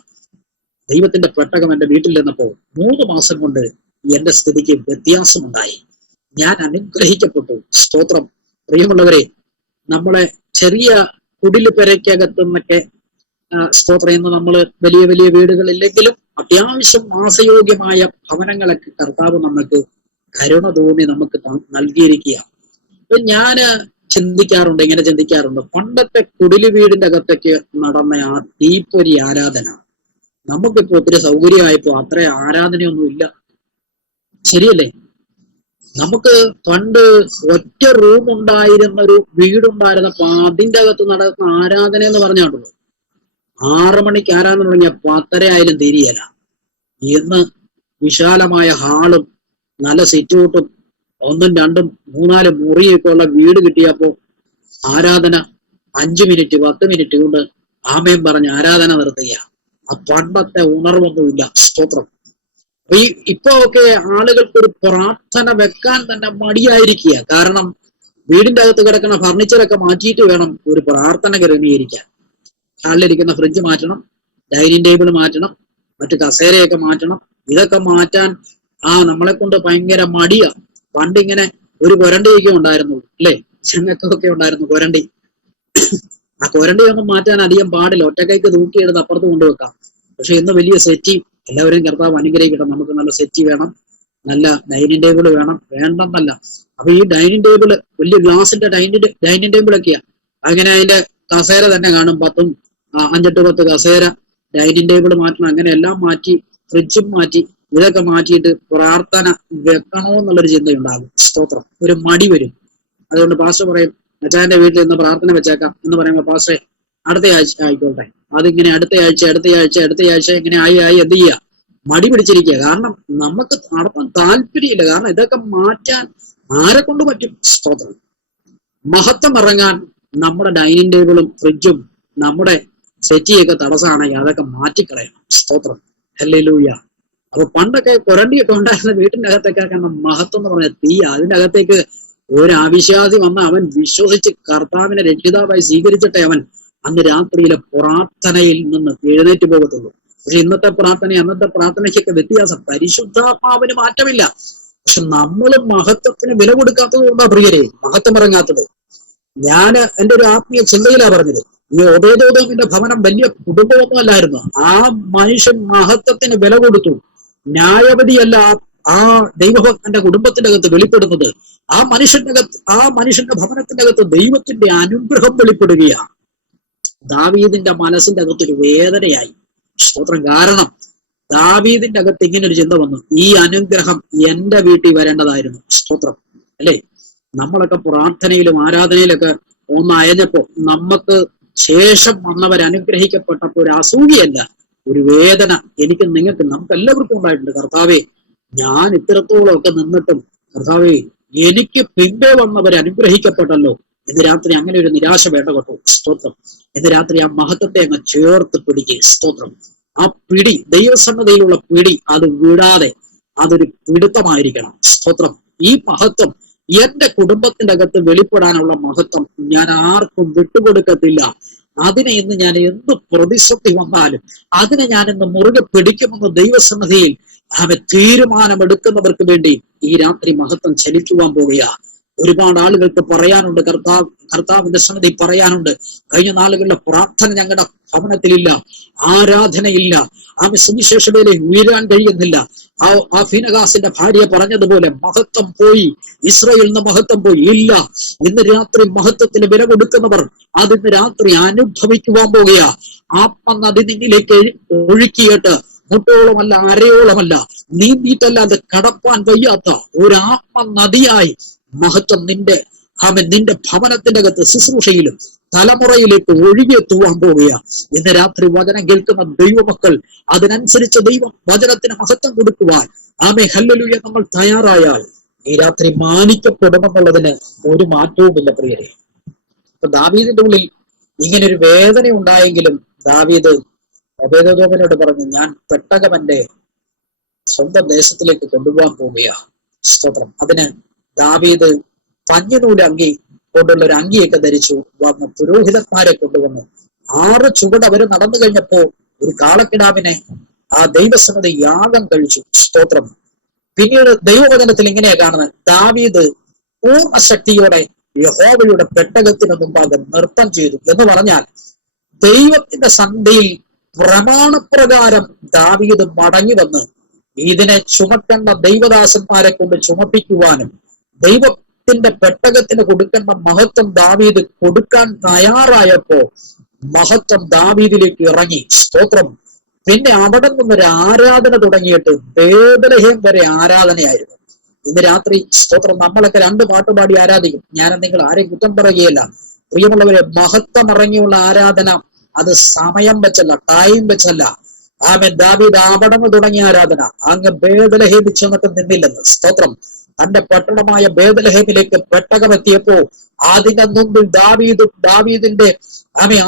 ദൈവത്തിന്റെ പെട്ടകം എന്റെ വീട്ടിൽ നിന്നപ്പോ 3 മാസം കൊണ്ട് എന്റെ സ്ഥിതിക്ക് വ്യത്യാസമുണ്ടായി. ഞാൻ അനുഗ്രഹിക്കപ്പെട്ടു. സ്തോത്രം. പ്രിയമുള്ളവരെ, നമ്മളെ ചെറിയ കുടില് പെരയ്ക്കകത്തുനിന്നൊക്കെ സ്തോത്രം എന്ന് നമ്മള് വലിയ വലിയ വീടുകളില്ലെങ്കിലും അത്യാവശ്യം വാസയോഗ്യമായ ഭവനങ്ങളൊക്കെ കർത്താവ് നമുക്ക് കരുണ തോന്നി നമുക്ക് നൽകിയിരിക്കുക. ഞാന് ചിന്തിക്കാറുണ്ട്, ഇങ്ങനെ ചിന്തിക്കാറുണ്ട്. പണ്ടത്തെ കുടില് വീടിന്റെ അകത്തേക്ക് നടന്ന ആ തീപ്പൊരി ആരാധന നമുക്കിപ്പോ ഒത്തിരി സൗകര്യമായപ്പോ അത്ര ആരാധനയൊന്നും ഇല്ല. ശരിയല്ലേ? നമുക്ക് പണ്ട് ഒറ്റ റൂം ഉണ്ടായിരുന്ന ഒരു വീടുണ്ടായിരുന്നപ്പോ അതിന്റെ അകത്ത് നടക്കുന്ന ആരാധന എന്ന് പറഞ്ഞാണല്ലോ, 6 മണിക്ക് ആരാധന തുടങ്ങിയ 10:30 ആയാലും തിരിയല. ഇന്ന് വിശാലമായ ഹാളും നല്ല സിറ്റൗട്ടും 1, 2, 3, 4 മുറിയൊക്കെ ഉള്ള വീട് കിട്ടിയപ്പോ ആരാധന 5 മിനിറ്റ് 10 മിനിറ്റ് കൊണ്ട് ആമേൻ പറഞ്ഞ് ആരാധന നിർത്തുക. ആ പണ്ടത്തെ ഉണർവൊന്നുമില്ല. സ്തോത്രം. ഇപ്പൊ ഒക്കെ ആളുകൾക്ക് ഒരു പ്രാർത്ഥന വെക്കാൻ തന്നെ മടിയായിരിക്കുക. കാരണം വീടിന്റെ അകത്ത് കിടക്കുന്ന ഫർണിച്ചറൊക്കെ മാറ്റിയിട്ട് വേണം ഒരു പ്രാർത്ഥന ക്രമീകരിക്കാൻ. ഹാളിലിരിക്കുന്ന ഫ്രിഡ്ജ് മാറ്റണം, ഡൈനിങ് ടേബിൾ മാറ്റണം, മറ്റു കസേരയൊക്കെ മാറ്റണം. ഇതൊക്കെ മാറ്റാൻ നമ്മളെ കൊണ്ട് ഭയങ്കര മടിയാ. പണ്ടിങ്ങനെ ഒരു കൊരണ്ടിയൊക്കെ ഉണ്ടായിരുന്നു അല്ലേ? ഞങ്ങൾക്കൊക്കെ ഉണ്ടായിരുന്നു കൊരണ്ടി. ആ കൊരണ്ടി ഒന്നും മാറ്റാൻ അധികം പാടില്ല, ഒറ്റക്കൈക്ക് തൂക്കിയെടുത്ത് അപ്പുറത്ത് കൊണ്ടുവെക്കാം. പക്ഷെ ഇന്ന് വലിയ സെറ്റി, എല്ലാവരും കർത്താവ് അനുഗ്രഹിക്കട്ടെ. നമുക്ക് നല്ല സെറ്റി വേണം, നല്ല ഡൈനിങ് ടേബിൾ വേണം, വേണ്ടെന്നല്ല. അപ്പൊ ഈ ഡൈനിങ് ടേബിള് വലിയ ഗ്ലാസിന്റെ ഡൈനിങ് ടേബിളൊക്കെയാ. അങ്ങനെ അതിന്റെ കസേര തന്നെ കാണും 5-8-10 കസേര. ഡൈനിങ് ടേബിൾ മാറ്റണം, അങ്ങനെ എല്ലാം മാറ്റി, ഫ്രിഡ്ജും മാറ്റി, ഇതൊക്കെ മാറ്റിയിട്ട് പ്രാർത്ഥന വെക്കണോ എന്നുള്ളൊരു ചിന്തയുണ്ടാകും. സ്തോത്രം. ഒരു മടി വരും. അതുകൊണ്ട് പാസ്റ്റർ പറയും, അച്ചായന്റെ വീട്ടിൽ ഇന്ന് പ്രാർത്ഥന വെച്ചേക്കാം എന്ന് പറയുമ്പോൾ പാസ്റ്ററെ അടുത്ത ആഴ്ച ആയിക്കോട്ടെ. അതിങ്ങനെ അടുത്ത ആഴ്ച ഇങ്ങനെ ആയി എന്ത് ചെയ്യുക, മടി പിടിച്ചിരിക്കുക. കാരണം നമുക്ക് നടത്താൻ താല്പര്യമില്ല. കാരണം ഇതൊക്കെ മാറ്റാൻ ആരെ കൊണ്ട് പറ്റും? സ്തോത്രം. മഹത്വം ഇറങ്ങാൻ നമ്മുടെ ഡൈനിങ് ടേബിളും ഫ്രിഡ്ജും നമ്മുടെ സെറ്റിയൊക്കെ തടസ്സമാണെങ്കിൽ അതൊക്കെ മാറ്റിക്കളയണം. സ്തോത്രം. ഹല്ലേലൂയ. അപ്പൊ പണ്ടൊക്കെ കൊരണ്ടിയൊക്കെ ഉണ്ടായിരുന്ന വീട്ടിന്റെ അകത്തൊക്കെ മഹത്വം എന്ന് പറഞ്ഞ തീ. അതിന്റെ അകത്തേക്ക് ഒരു അവിശ്വാസി വന്ന അവൻ വിശ്വസിച്ച് കർത്താവിനെ രക്ഷിതാവായി സ്വീകരിച്ചിട്ടേ അവൻ അന്ന് രാത്രിയിലെ പ്രാർത്ഥനയിൽ നിന്ന് എഴുന്നേറ്റ് പോകത്തുള്ളൂ. പക്ഷെ ഇന്നത്തെ പ്രാർത്ഥന അന്നത്തെ പ്രാർത്ഥനയ്ക്കൊക്കെ വ്യത്യാസം. പരിശുദ്ധാത്മാവിന് മാറ്റമില്ല. പക്ഷെ നമ്മളും മഹത്വത്തിന് വില കൊടുക്കാത്തത് കൊണ്ടാ പ്രിയരെ മഹത്വം ഇറങ്ങാത്തത്. എന്റെ ഒരു ആത്മീയ ചിന്തയിലാ പറഞ്ഞത്. ഈ ഒബേദോദോമിന്റെ ഭവനം വലിയ കുടുംബമൊന്നും അല്ലായിരുന്നു. ആ മനുഷ്യൻ മഹത്വത്തിന് വില കൊടുത്തു. ന്യായവതിയല്ല ആ ദൈവഭക്തന്റെ കുടുംബത്തിന്റെ അകത്ത് വെളിപ്പെടുന്നത്. ആ മനുഷ്യന്റെ ഭവനത്തിന്റെ അകത്ത് ദൈവത്തിന്റെ അനുഗ്രഹം വെളിപ്പെടുകയാണ്. ദാവീദിന്റെ മനസ്സിന്റെ അകത്തൊരു വേദനയായി. സ്തോത്രം. കാരണം ദാവീദിന്റെ അകത്ത് ഇങ്ങനെ ഒരു ചിന്ത വന്നു, ഈ അനുഗ്രഹം എന്റെ വീട്ടിൽ വരേണ്ടതായിരുന്നു. സ്തോത്രം. അല്ലേ? നമ്മളൊക്കെ പ്രാർത്ഥനയിലും ആരാധനയിലൊക്കെ ഒന്ന് അയഞ്ഞപ്പോ നമുക്ക് ശേഷം വന്നവർ അനുഗ്രഹിക്കപ്പെട്ടപ്പോ ഒരു അസൂയയല്ല, ഒരു വേദന എനിക്ക് നിങ്ങൾക്ക് നമുക്ക് എല്ലാവർക്കും ഉണ്ടായിട്ടുണ്ട്. കർത്താവേ, ഞാൻ ഇത്രത്തോളം ഒക്കെ നിന്നിട്ടും കർത്താവേ എനിക്ക് പിന്നേ വന്നവർ അനുഗ്രഹിക്കപ്പെട്ടല്ലോ. ഇന്ന് രാത്രി അങ്ങനെ ഒരു നിരാശ വേണ്ട കേട്ടോ. സ്തോത്രം. ഇന്ന് രാത്രി ആ മഹത്വത്തെ അങ്ങ് ചേർത്ത് പിടിക്കുക. സ്തോത്രം. ആ പിടി, ദൈവസന്നദ്ധയിലുള്ള പിടി, അത് വിടാതെ അതൊരു പിടുത്തമായിരിക്കണം. സ്തോത്രം. ഈ മഹത്വം എന്റെ കുടുംബത്തിന്റെ അകത്ത് വെളിപ്പെടാനുള്ള മഹത്വം ഞാൻ ആർക്കും വിട്ടുകൊടുക്കത്തില്ല. അതിനെ ഇന്ന് ഞാൻ എന്ത് പ്രതിസന്ധി വന്നാലും അതിനെ ഞാൻ ഇന്ന് മുറുകെ പിടിക്കുമെന്ന് ദൈവസന്നിധിയിൽ തീരുമാനമെടുക്കുന്നവർക്ക് വേണ്ടി ഈ രാത്രി മഹത്വം ചലിക്കുവാൻ പോവുക. ഒരുപാട് ആളുകൾക്ക് പറയാനുണ്ട്, കർത്താവിന്റെ സന്നിധി പറയാനുണ്ട്. കഴിഞ്ഞ നാളുകളിലെ പ്രാർത്ഥന ഞങ്ങളുടെ ഭവനത്തിലില്ല, ആരാധനയില്ല, സുവിശേഷതയിലെ ഉയരാൻ കഴിയുന്നില്ല. ആ ഫീനഹാസിന്റെ ഭാര്യ പറഞ്ഞതുപോലെ മഹത്വം പോയി, ഇസ്രായേലിൽ നിന്ന് മഹത്വം പോയി. ഇല്ല, ഇന്ന് രാത്രി മഹത്വത്തിന് വില കൊടുക്കുന്നവർ അതിന്ന് രാത്രി അനുഭവിക്കുവാൻ പോകുക. ആത്മനദി നിന്നിലേക്ക് ഒഴുക്കിയിട്ട് മുട്ടോളമല്ല അരയോളമല്ല നീന്തിയിട്ടല്ലാതെ കടപ്പാൻ വയ്യാത്ത ഒരു ആത്മനദിയായി മഹത്വം നിന്റെ ഭവനത്തിന്റെ അകത്ത് ശുശ്രൂഷയിലും തലമുറയിലേക്ക് ഒഴുകിയെത്തുവാൻ പോവുക. ഇന്ന് രാത്രി വചനം കേൾക്കുന്ന ദൈവമക്കൾ അതിനനുസരിച്ച് ദൈവം വചനത്തിന് മഹത്വം കൊടുക്കുവാൻ ഹല്ലേലൂയ നമ്മൾ തയ്യാറായാൽ ഈ രാത്രി മാനിക്കപ്പെടുമെന്നുള്ളതിന് ഒരു മാറ്റവുമില്ല പ്രിയരെ. അപ്പൊ ദാവീദിന്റെ ഉള്ളിൽ ഇങ്ങനെ ഒരു വേദന ഉണ്ടായെങ്കിലും ദാവീദ് ഒബേദെദോമിനോട് പറഞ്ഞു, ഞാൻ പെട്ടകം എന്റെ സ്വന്തം ദേശത്തിലേക്ക് കൊണ്ടുപോകാൻ പോവുകയാണ്. സ്തോത്രം. അതിന് ദാവീദ് പഞ്ഞിനൂല് അങ്കി കൊണ്ടുള്ള ഒരു അങ്കിയൊക്കെ ധരിച്ചു വന്ന് പുരോഹിതന്മാരെ കൊണ്ടുവന്നു. 6 ചുവട് അവര് നടന്നു കഴിഞ്ഞപ്പോ ഒരു കാളക്കിടാവിനെ ആ ദൈവസന്നിധി യാഗം കഴിച്ചു. സ്തോത്രം. പിന്നീട് ദൈവവചനത്തിൽ ഇങ്ങനെയാ കാണുന്നത്, ദാവീദ് പൂർണ്ണശക്തിയോടെ യഹോവയുടെ പെട്ടകത്തിന് മുമ്പാകെ നൃത്തം ചെയ്തു എന്ന് പറഞ്ഞാൽ ദൈവത്തിന്റെ സന്ധിയിൽ പ്രമാണപ്രകാരം ദാവീദ് മടങ്ങി വന്ന് ഇതിനെ ചുമക്കേണ്ട ദൈവദാസന്മാരെ കൊണ്ട് ചുമപ്പിക്കുവാനും ദൈവ ദൈവത്തിന്റെ പെട്ടകത്തിന് കൊടുക്കേണ്ട മഹത്വം ദാവീദ് കൊടുക്കാൻ തയ്യാറായപ്പോ മഹത്വം ദാവീദിലേക്ക് ഇറങ്ങി. സ്തോത്രം. പിന്നെ അവിടെ നിന്നൊരു ആരാധന തുടങ്ങിയിട്ട് ബേത്ലഹേം വരെ ആരാധനയായിരുന്നു. ഇന്ന് രാത്രി സ്തോത്രം നമ്മളൊക്കെ 2 പാട്ടുപാടി ആരാധിക്കും. ഞാൻ നിങ്ങൾ ആരെയും കുറ്റം പറയുകയല്ല. പ്രിയമുള്ളവരെ, മഹത്വം ഇറങ്ങിയുള്ള ആരാധന അത് സമയം വെച്ചല്ല, ടൈം വെച്ചല്ല. ദാവീദ് അവിടെ നിന്ന് തുടങ്ങിയ ആരാധന അങ്ങ് ബേത്ലഹേമിൽ ചെന്നിട്ട് നിന്നില്ലെന്ന്. സ്തോത്രം. തന്റെ പട്ടണമായ ബേത്ലഹേമിലേക്ക് പെട്ടകം എത്തിയപ്പോ അതിന്റെ മുമ്പിൽ ദാവീദിന്റെ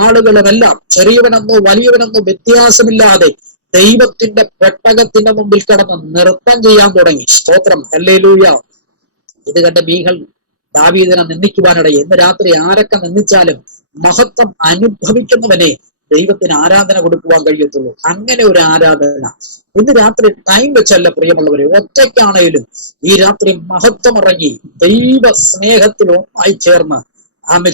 ആളുകളുമെല്ലാം ചെറിയവനെന്നോ വലിയവനെന്നോ വ്യത്യാസമില്ലാതെ ദൈവത്തിന്റെ പെട്ടകത്തിന്റെ മുമ്പിൽ കിടന്ന് നൃത്തം ചെയ്യാൻ തുടങ്ങി. സ്തോത്രം. ഹല്ലേലൂയ. ഇത് കണ്ട മീഖൽ ദാവീദിനെ നിന്ദിക്കുവാനിടയെ. ഇന്ന് രാത്രി ആരൊക്കെ നിന്ദിച്ചാലും മഹത്വം അനുഭവിക്കുന്നവനെ ദൈവത്തിന് ആരാധന കൊടുക്കുവാൻ കഴിയത്തുള്ളൂ. അങ്ങനെ ഒരു ആരാധന ഇന്ന് രാത്രി ടൈം വെച്ചല്ല പ്രിയമുള്ളവരെ, ഒറ്റയ്ക്കാണേലും ഈ രാത്രി മഹത്വം ഇറങ്ങി ദൈവ സ്നേഹത്തിൽ ഒന്നായി ചേർന്ന്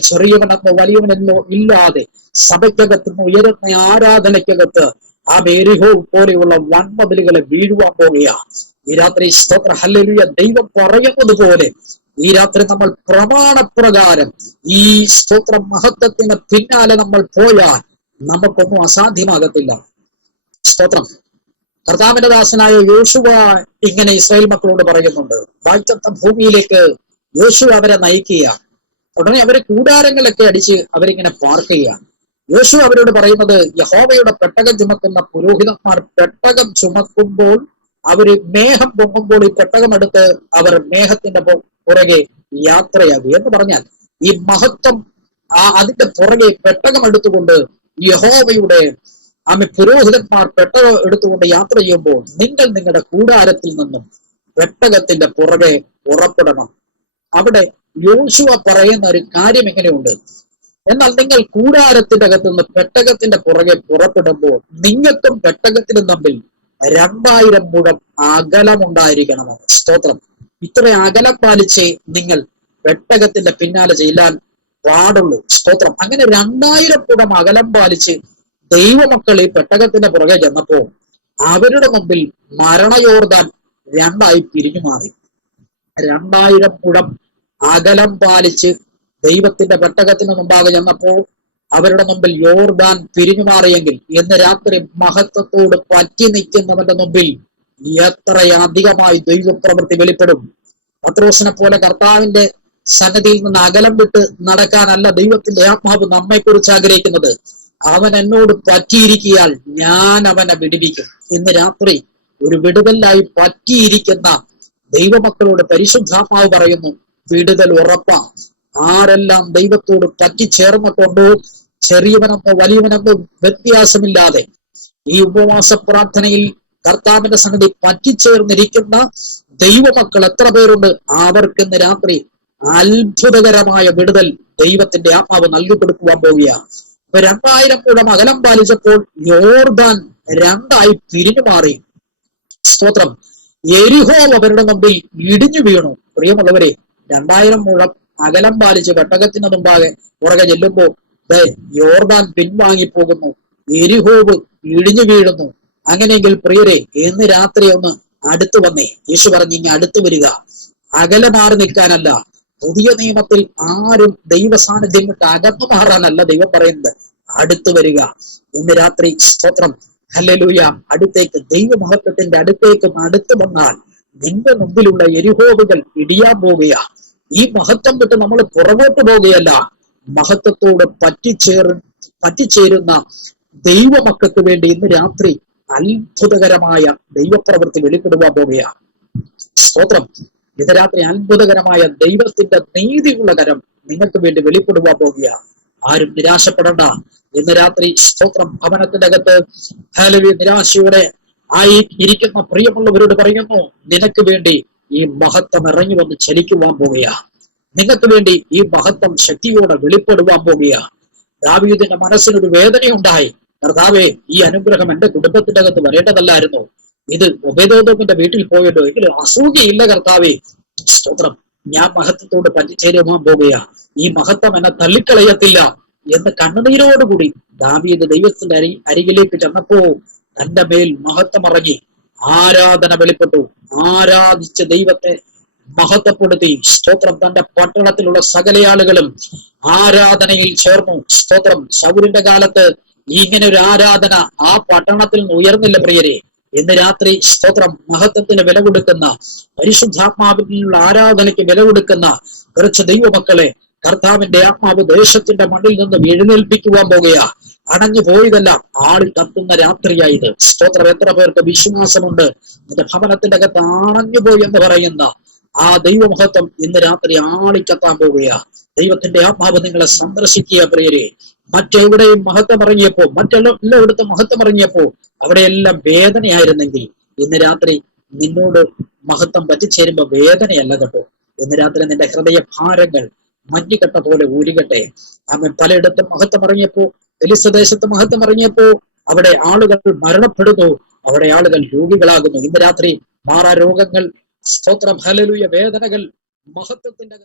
ചെറിയവനെന്നോ വലിയവനെന്നോ ഇല്ലാതെ സഭയ്ക്കകത്തുനിന്ന് ഉയരുന്ന ആരാധനയ്ക്കകത്ത് എരിഹോ പോലെയുള്ള വൻമതിലുകളെ വീഴുവാൻ പോകുകയാണ് ഈ രാത്രി. സ്തോത്ര. ഹല്ലേലൂയ. ദൈവം പറയുന്നത് പോലെ ഈ രാത്രി നമ്മൾ പ്രമാണപ്രകാരം ഈ സ്തോത്ര മഹത്വത്തിന് പിന്നാലെ നമ്മൾ പോയാൽ നമുക്കൊന്നും അസാധ്യമാകത്തില്ല. സ്തോത്രം. കർത്താവിന്റെ ദാസനായ യോശുവ ഇങ്ങനെ ഇസ്രായേൽ മക്കളോട് പറയുന്നുണ്ട്. വാഗ്ദത്ത ഭൂമിയിലേക്ക് യോശുവ അവരെ നയിക്കുകയാണ്. ഉടനെ അവര് കൂടാരങ്ങളൊക്കെ അടിച്ച് അവരിങ്ങനെ പാർക്കുകയാണ്. യോശുവ അവരോട് പറയുന്നത്, യഹോവയുടെ പെട്ടകം ചുമക്കുന്ന പുരോഹിതന്മാർ പെട്ടകം ചുമക്കുമ്പോൾ അവര് മേഘം പൊങ്ങുമ്പോൾ ഈ പെട്ടകം എടുത്ത് അവർ മേഘത്തിന്റെ പുറകെ യാത്രയാകും എന്ന് പറഞ്ഞാൽ ഈ മഹത്വം അതിന്റെ പുറകെ പെട്ടകം എടുത്തുകൊണ്ട് യഹോവയുടെ പുരോഹിതന്മാർ പെട്ടകം എടുത്തുകൊണ്ട് യാത്ര ചെയ്യുമ്പോൾ നിങ്ങൾ നിങ്ങളുടെ കൂടാരത്തിൽ നിന്നും പെട്ടകത്തിന്റെ പുറകെ പുറപ്പെടണം. അവിടെ യോശുവ പറയുന്ന ഒരു കാര്യം എങ്ങനെയുണ്ട്? എന്നാൽ നിങ്ങൾ കൂടാരത്തിന്റെ അകത്ത് നിന്ന് പെട്ടകത്തിന്റെ പുറകെ പുറപ്പെടുമ്പോൾ നിങ്ങൾക്കും പെട്ടകത്തിനും തമ്മിൽ 2000 മുഴം അകലമുണ്ടായിരിക്കണമെന്ന്. സ്തോത്രം. ഇത്ര അകലം പാലിച്ചേ നിങ്ങൾ പെട്ടകത്തിന്റെ പിന്നാലെ ചെല്ലാൻ പാടുള്ളൂ. സ്തോത്രം. അങ്ങനെ 2000 മുഴം അകലം പാലിച്ച് ദൈവമക്കൾ ഈ പെട്ടകത്തിന്റെ പുറകെ ചെന്നപ്പോ അവരുടെ മുമ്പിൽ മരണയോർദാൻ 2ആയി പിരിഞ്ഞു മാറി. 2000 മുഴം അകലം പാലിച്ച് ദൈവത്തിന്റെ പെട്ടകത്തിന് മുമ്പാകെ ചെന്നപ്പോൾ അവരുടെ മുമ്പിൽ യോർദാൻ പിരിഞ്ഞു മാറിയെങ്കിൽ ഇന്ന് രാത്രി മഹത്വത്തോട് പറ്റി നിൽക്കുന്നവന്റെ മുമ്പിൽ എത്രയധികമായി ദൈവപ്രവൃത്തി വെളിപ്പെടും. പത്രോസിനെ പോലെ കർത്താവിന്റെ സന്നദ്ധിയിൽ നിന്ന് അകലം വിട്ട് നടക്കാനല്ല ദൈവത്തിന്റെ ആത്മാവ് നമ്മെക്കുറിച്ച് ആഗ്രഹിക്കുന്നത്. അവൻ എന്നോട് പറ്റിയിരിക്കിയാൽ ഞാൻ അവനെ വിടുവിക്കും. ഇന്ന് രാത്രി ഒരു വിടുതലായി പറ്റിയിരിക്കുന്ന ദൈവമക്കളോട് പരിശുദ്ധാത്മാവ് പറയുന്നു, വിടുതൽ ഉറപ്പാ. ആരെല്ലാം ദൈവത്തോട് പറ്റിച്ചേർന്നിട്ടുണ്ടോ, ചെറിയവനെന്നോ വലിയവനെന്നോ വ്യത്യാസമില്ലാതെ ഈ ഉപവാസ പ്രാർത്ഥനയിൽ കർത്താവിന്റെ സന്നിധി പറ്റിച്ചേർന്നിരിക്കുന്ന ദൈവമക്കൾ എത്ര പേരുണ്ട്? അവർക്ക് ഇന്ന് രാത്രി അത്ഭുതകരമായ വിടുതൽ ദൈവത്തിന്റെ ആത്മാവ് നൽകി കൊടുക്കുവാൻ പോവുകയാണ്. 2000 മുഴം അകലം പാലിച്ചപ്പോൾ യോർദാൻ 2ആയി പിരിഞ്ഞു മാറി. സ്തോത്രം. യെരിഹോ അവരുടെ മുമ്പിൽ ഇടിഞ്ഞു വീണു. പ്രിയമുള്ളവരെ, 2000 മുഴം അകലം പാലിച്ച് പെട്ടകത്തിന് മുമ്പാകെ പുറകെ ചെല്ലുമ്പോൾ യോർദാൻ പിൻവാങ്ങിപ്പോകുന്നു, യെരിഹോവ് ഇടിഞ്ഞു വീഴുന്നു. അങ്ങനെയെങ്കിൽ പ്രിയരെ, ഇന്ന് രാത്രി ഒന്ന് അടുത്തു വന്നേ. യേശു പറഞ്ഞു, ഇങ്ങനെ അടുത്തു വരിക, അകലെ മാറി നിൽക്കാനല്ല. പുതിയ നിയമത്തിൽ ആരും ദൈവ സാന്നിധ്യം വിട്ട് അകന്നു മാറാനല്ല ദൈവം പറയുന്നത്, അടുത്തു വരിക. ഇന്ന് രാത്രി സ്തോത്രം. ഹല്ലേലൂയ. അടുത്തേക്ക്, ദൈവമഹത്വത്തിന്റെ അടുത്ത് വന്നാൽ നിന്റെ മുമ്പിലുള്ള യെരിഹോവുകൾ ഇടിയാൻ പോകുകയാ. ഈ മഹത്വം വിട്ട് നമ്മൾ പുറകോട്ട് പോകുകയല്ല, മഹത്വത്തോട് പറ്റിച്ചേരുന്ന ദൈവമക്കൾക്ക് വേണ്ടി ഇന്ന് രാത്രി അത്ഭുതകരമായ ദൈവപ്രവൃത്തി വെളിപ്പെടുവാൻ പോകുകയാ. സ്തോത്രം. ഇന്ന് രാത്രി അത്ഭുതകരമായ ദൈവത്തിന്റെ നീതിയുള്ള കരം നിങ്ങൾക്ക് വേണ്ടി വെളിപ്പെടുവാൻ പോകുക. ആരും നിരാശപ്പെടണ്ട. ഇന്ന് രാത്രി സ്തോത്രം. ഭവനത്തിന്റെ അകത്ത് ഹല്ലേലൂയ നിരാശയോടെ ആയി ഇരിക്കുന്ന പ്രിയമുള്ളവരോട് പറയുന്നു, നിനക്ക് വേണ്ടി ഈ മഹത്വം ഇറങ്ങി വന്ന് ചലിക്കുവാൻ പോകുക. നിങ്ങൾക്ക് വേണ്ടി ഈ മഹത്വം ശക്തിയോടെ വെളിപ്പെടുവാൻ പോകുക. ദാവീദിന്റെ മനസ്സിനൊരു വേദനയുണ്ടായി. കർത്താവേ, ഈ അനുഗ്രഹം എന്റെ കുടുംബത്തിന്റെ അകത്ത് വരേണ്ടതല്ലായിരുന്നു. ഇത് ഒബേദോദോമിന്റെ വീട്ടിൽ പോയല്ലോ, എങ്കിലും അസൂയയില്ല കർത്താവേ. സ്തോത്രം. ഞാൻ മഹത്വത്തോട് പറ്റിച്ചേരുവാൻ പോകുക. ഈ മഹത്വം എന്നെ തള്ളിക്കളയത്തില്ല എന്ന് കണ്ണുനീരോടുകൂടി ദാവീദ് ദൈവത്തിന്റെ അരികിലേക്ക് ചെന്നപ്പോ തന്റെ മേൽ മഹത്വം ഇറങ്ങി, ആരാധന വെളിപ്പെട്ടു. ആരാധിച്ച ദൈവത്തെ മഹത്വപ്പെടുത്തി. സ്തോത്രം. തന്റെ പട്ടണത്തിലുള്ള സകല ആളുകളും ആരാധനയിൽ ചേർന്നു. സ്തോത്രം. ശൗലിന്റെ കാലത്ത് ഇങ്ങനെ ഒരു ആരാധന ആ പട്ടണത്തിൽ നിന്ന് ഉയർന്നില്ല പ്രിയരെ. ഇന്ന് രാത്രി സ്തോത്രം മഹത്വത്തിന് വില കൊടുക്കുന്ന, പരിശുദ്ധാത്മാവിനുള്ള ആരാധനയ്ക്ക് വില കൊടുക്കുന്ന കുറച്ച് ദൈവമക്കളെ കർത്താവിന്റെ ആത്മാവ് ദേശത്തിന്റെ മണ്ണിൽ നിന്നും എഴുന്നേൽപ്പിക്കുവാൻ പോകുകയാ. അണഞ്ഞു പോയതെല്ലാം ആളി കത്തുന്ന രാത്രിയായത്. സ്തോത്രം. എത്ര പേർക്ക് വിശ്വാസമുണ്ട് നിന്റെ ഭവനത്തിന്റെ അകത്ത് അണഞ്ഞു പോയി എന്ന് പറയുന്ന ആ ദൈവമഹത്വം ഇന്ന് രാത്രി ആളിക്കത്താൻ പോവുകയാ. ദൈവത്തിന്റെ ആത്മാവ് നിങ്ങളെ സന്ദർശിക്കുക പ്രിയരെ. മറ്റെവിടെയും മഹത്വം ഇറങ്ങിയപ്പോ, എല്ലായിടത്തും മഹത്വം ഇറങ്ങിയപ്പോ അവിടെയെല്ലാം വേദനയായിരുന്നെങ്കിൽ ഇന്ന് രാത്രി നിന്നോട് മഹത്വം പറ്റിച്ചേരുമ്പോ വേദനയല്ല കേട്ടോ. ഇന്ന് രാത്രി നിന്റെ ഹൃദയ ഭാരങ്ങൾ മഞ്ഞുകെട്ട പോലെ ഊരുകട്ടെ. അവൻ പലയിടത്തും മഹത്വം ഇറങ്ങിയപ്പോ, എലിസദേശത്ത് മഹത്വം ഇറങ്ങിയപ്പോ അവിടെ ആളുകൾ മരണപ്പെടുന്നു, അവിടെ ആളുകൾ രോഗികളാകുന്നു. ഇന്ന് രാത്രി മാറാ രോഗങ്ങൾ, സ്തോത്രം, ഹല്ലേലൂയ, വേദനകൾ മഹത്വത്തിന്റെ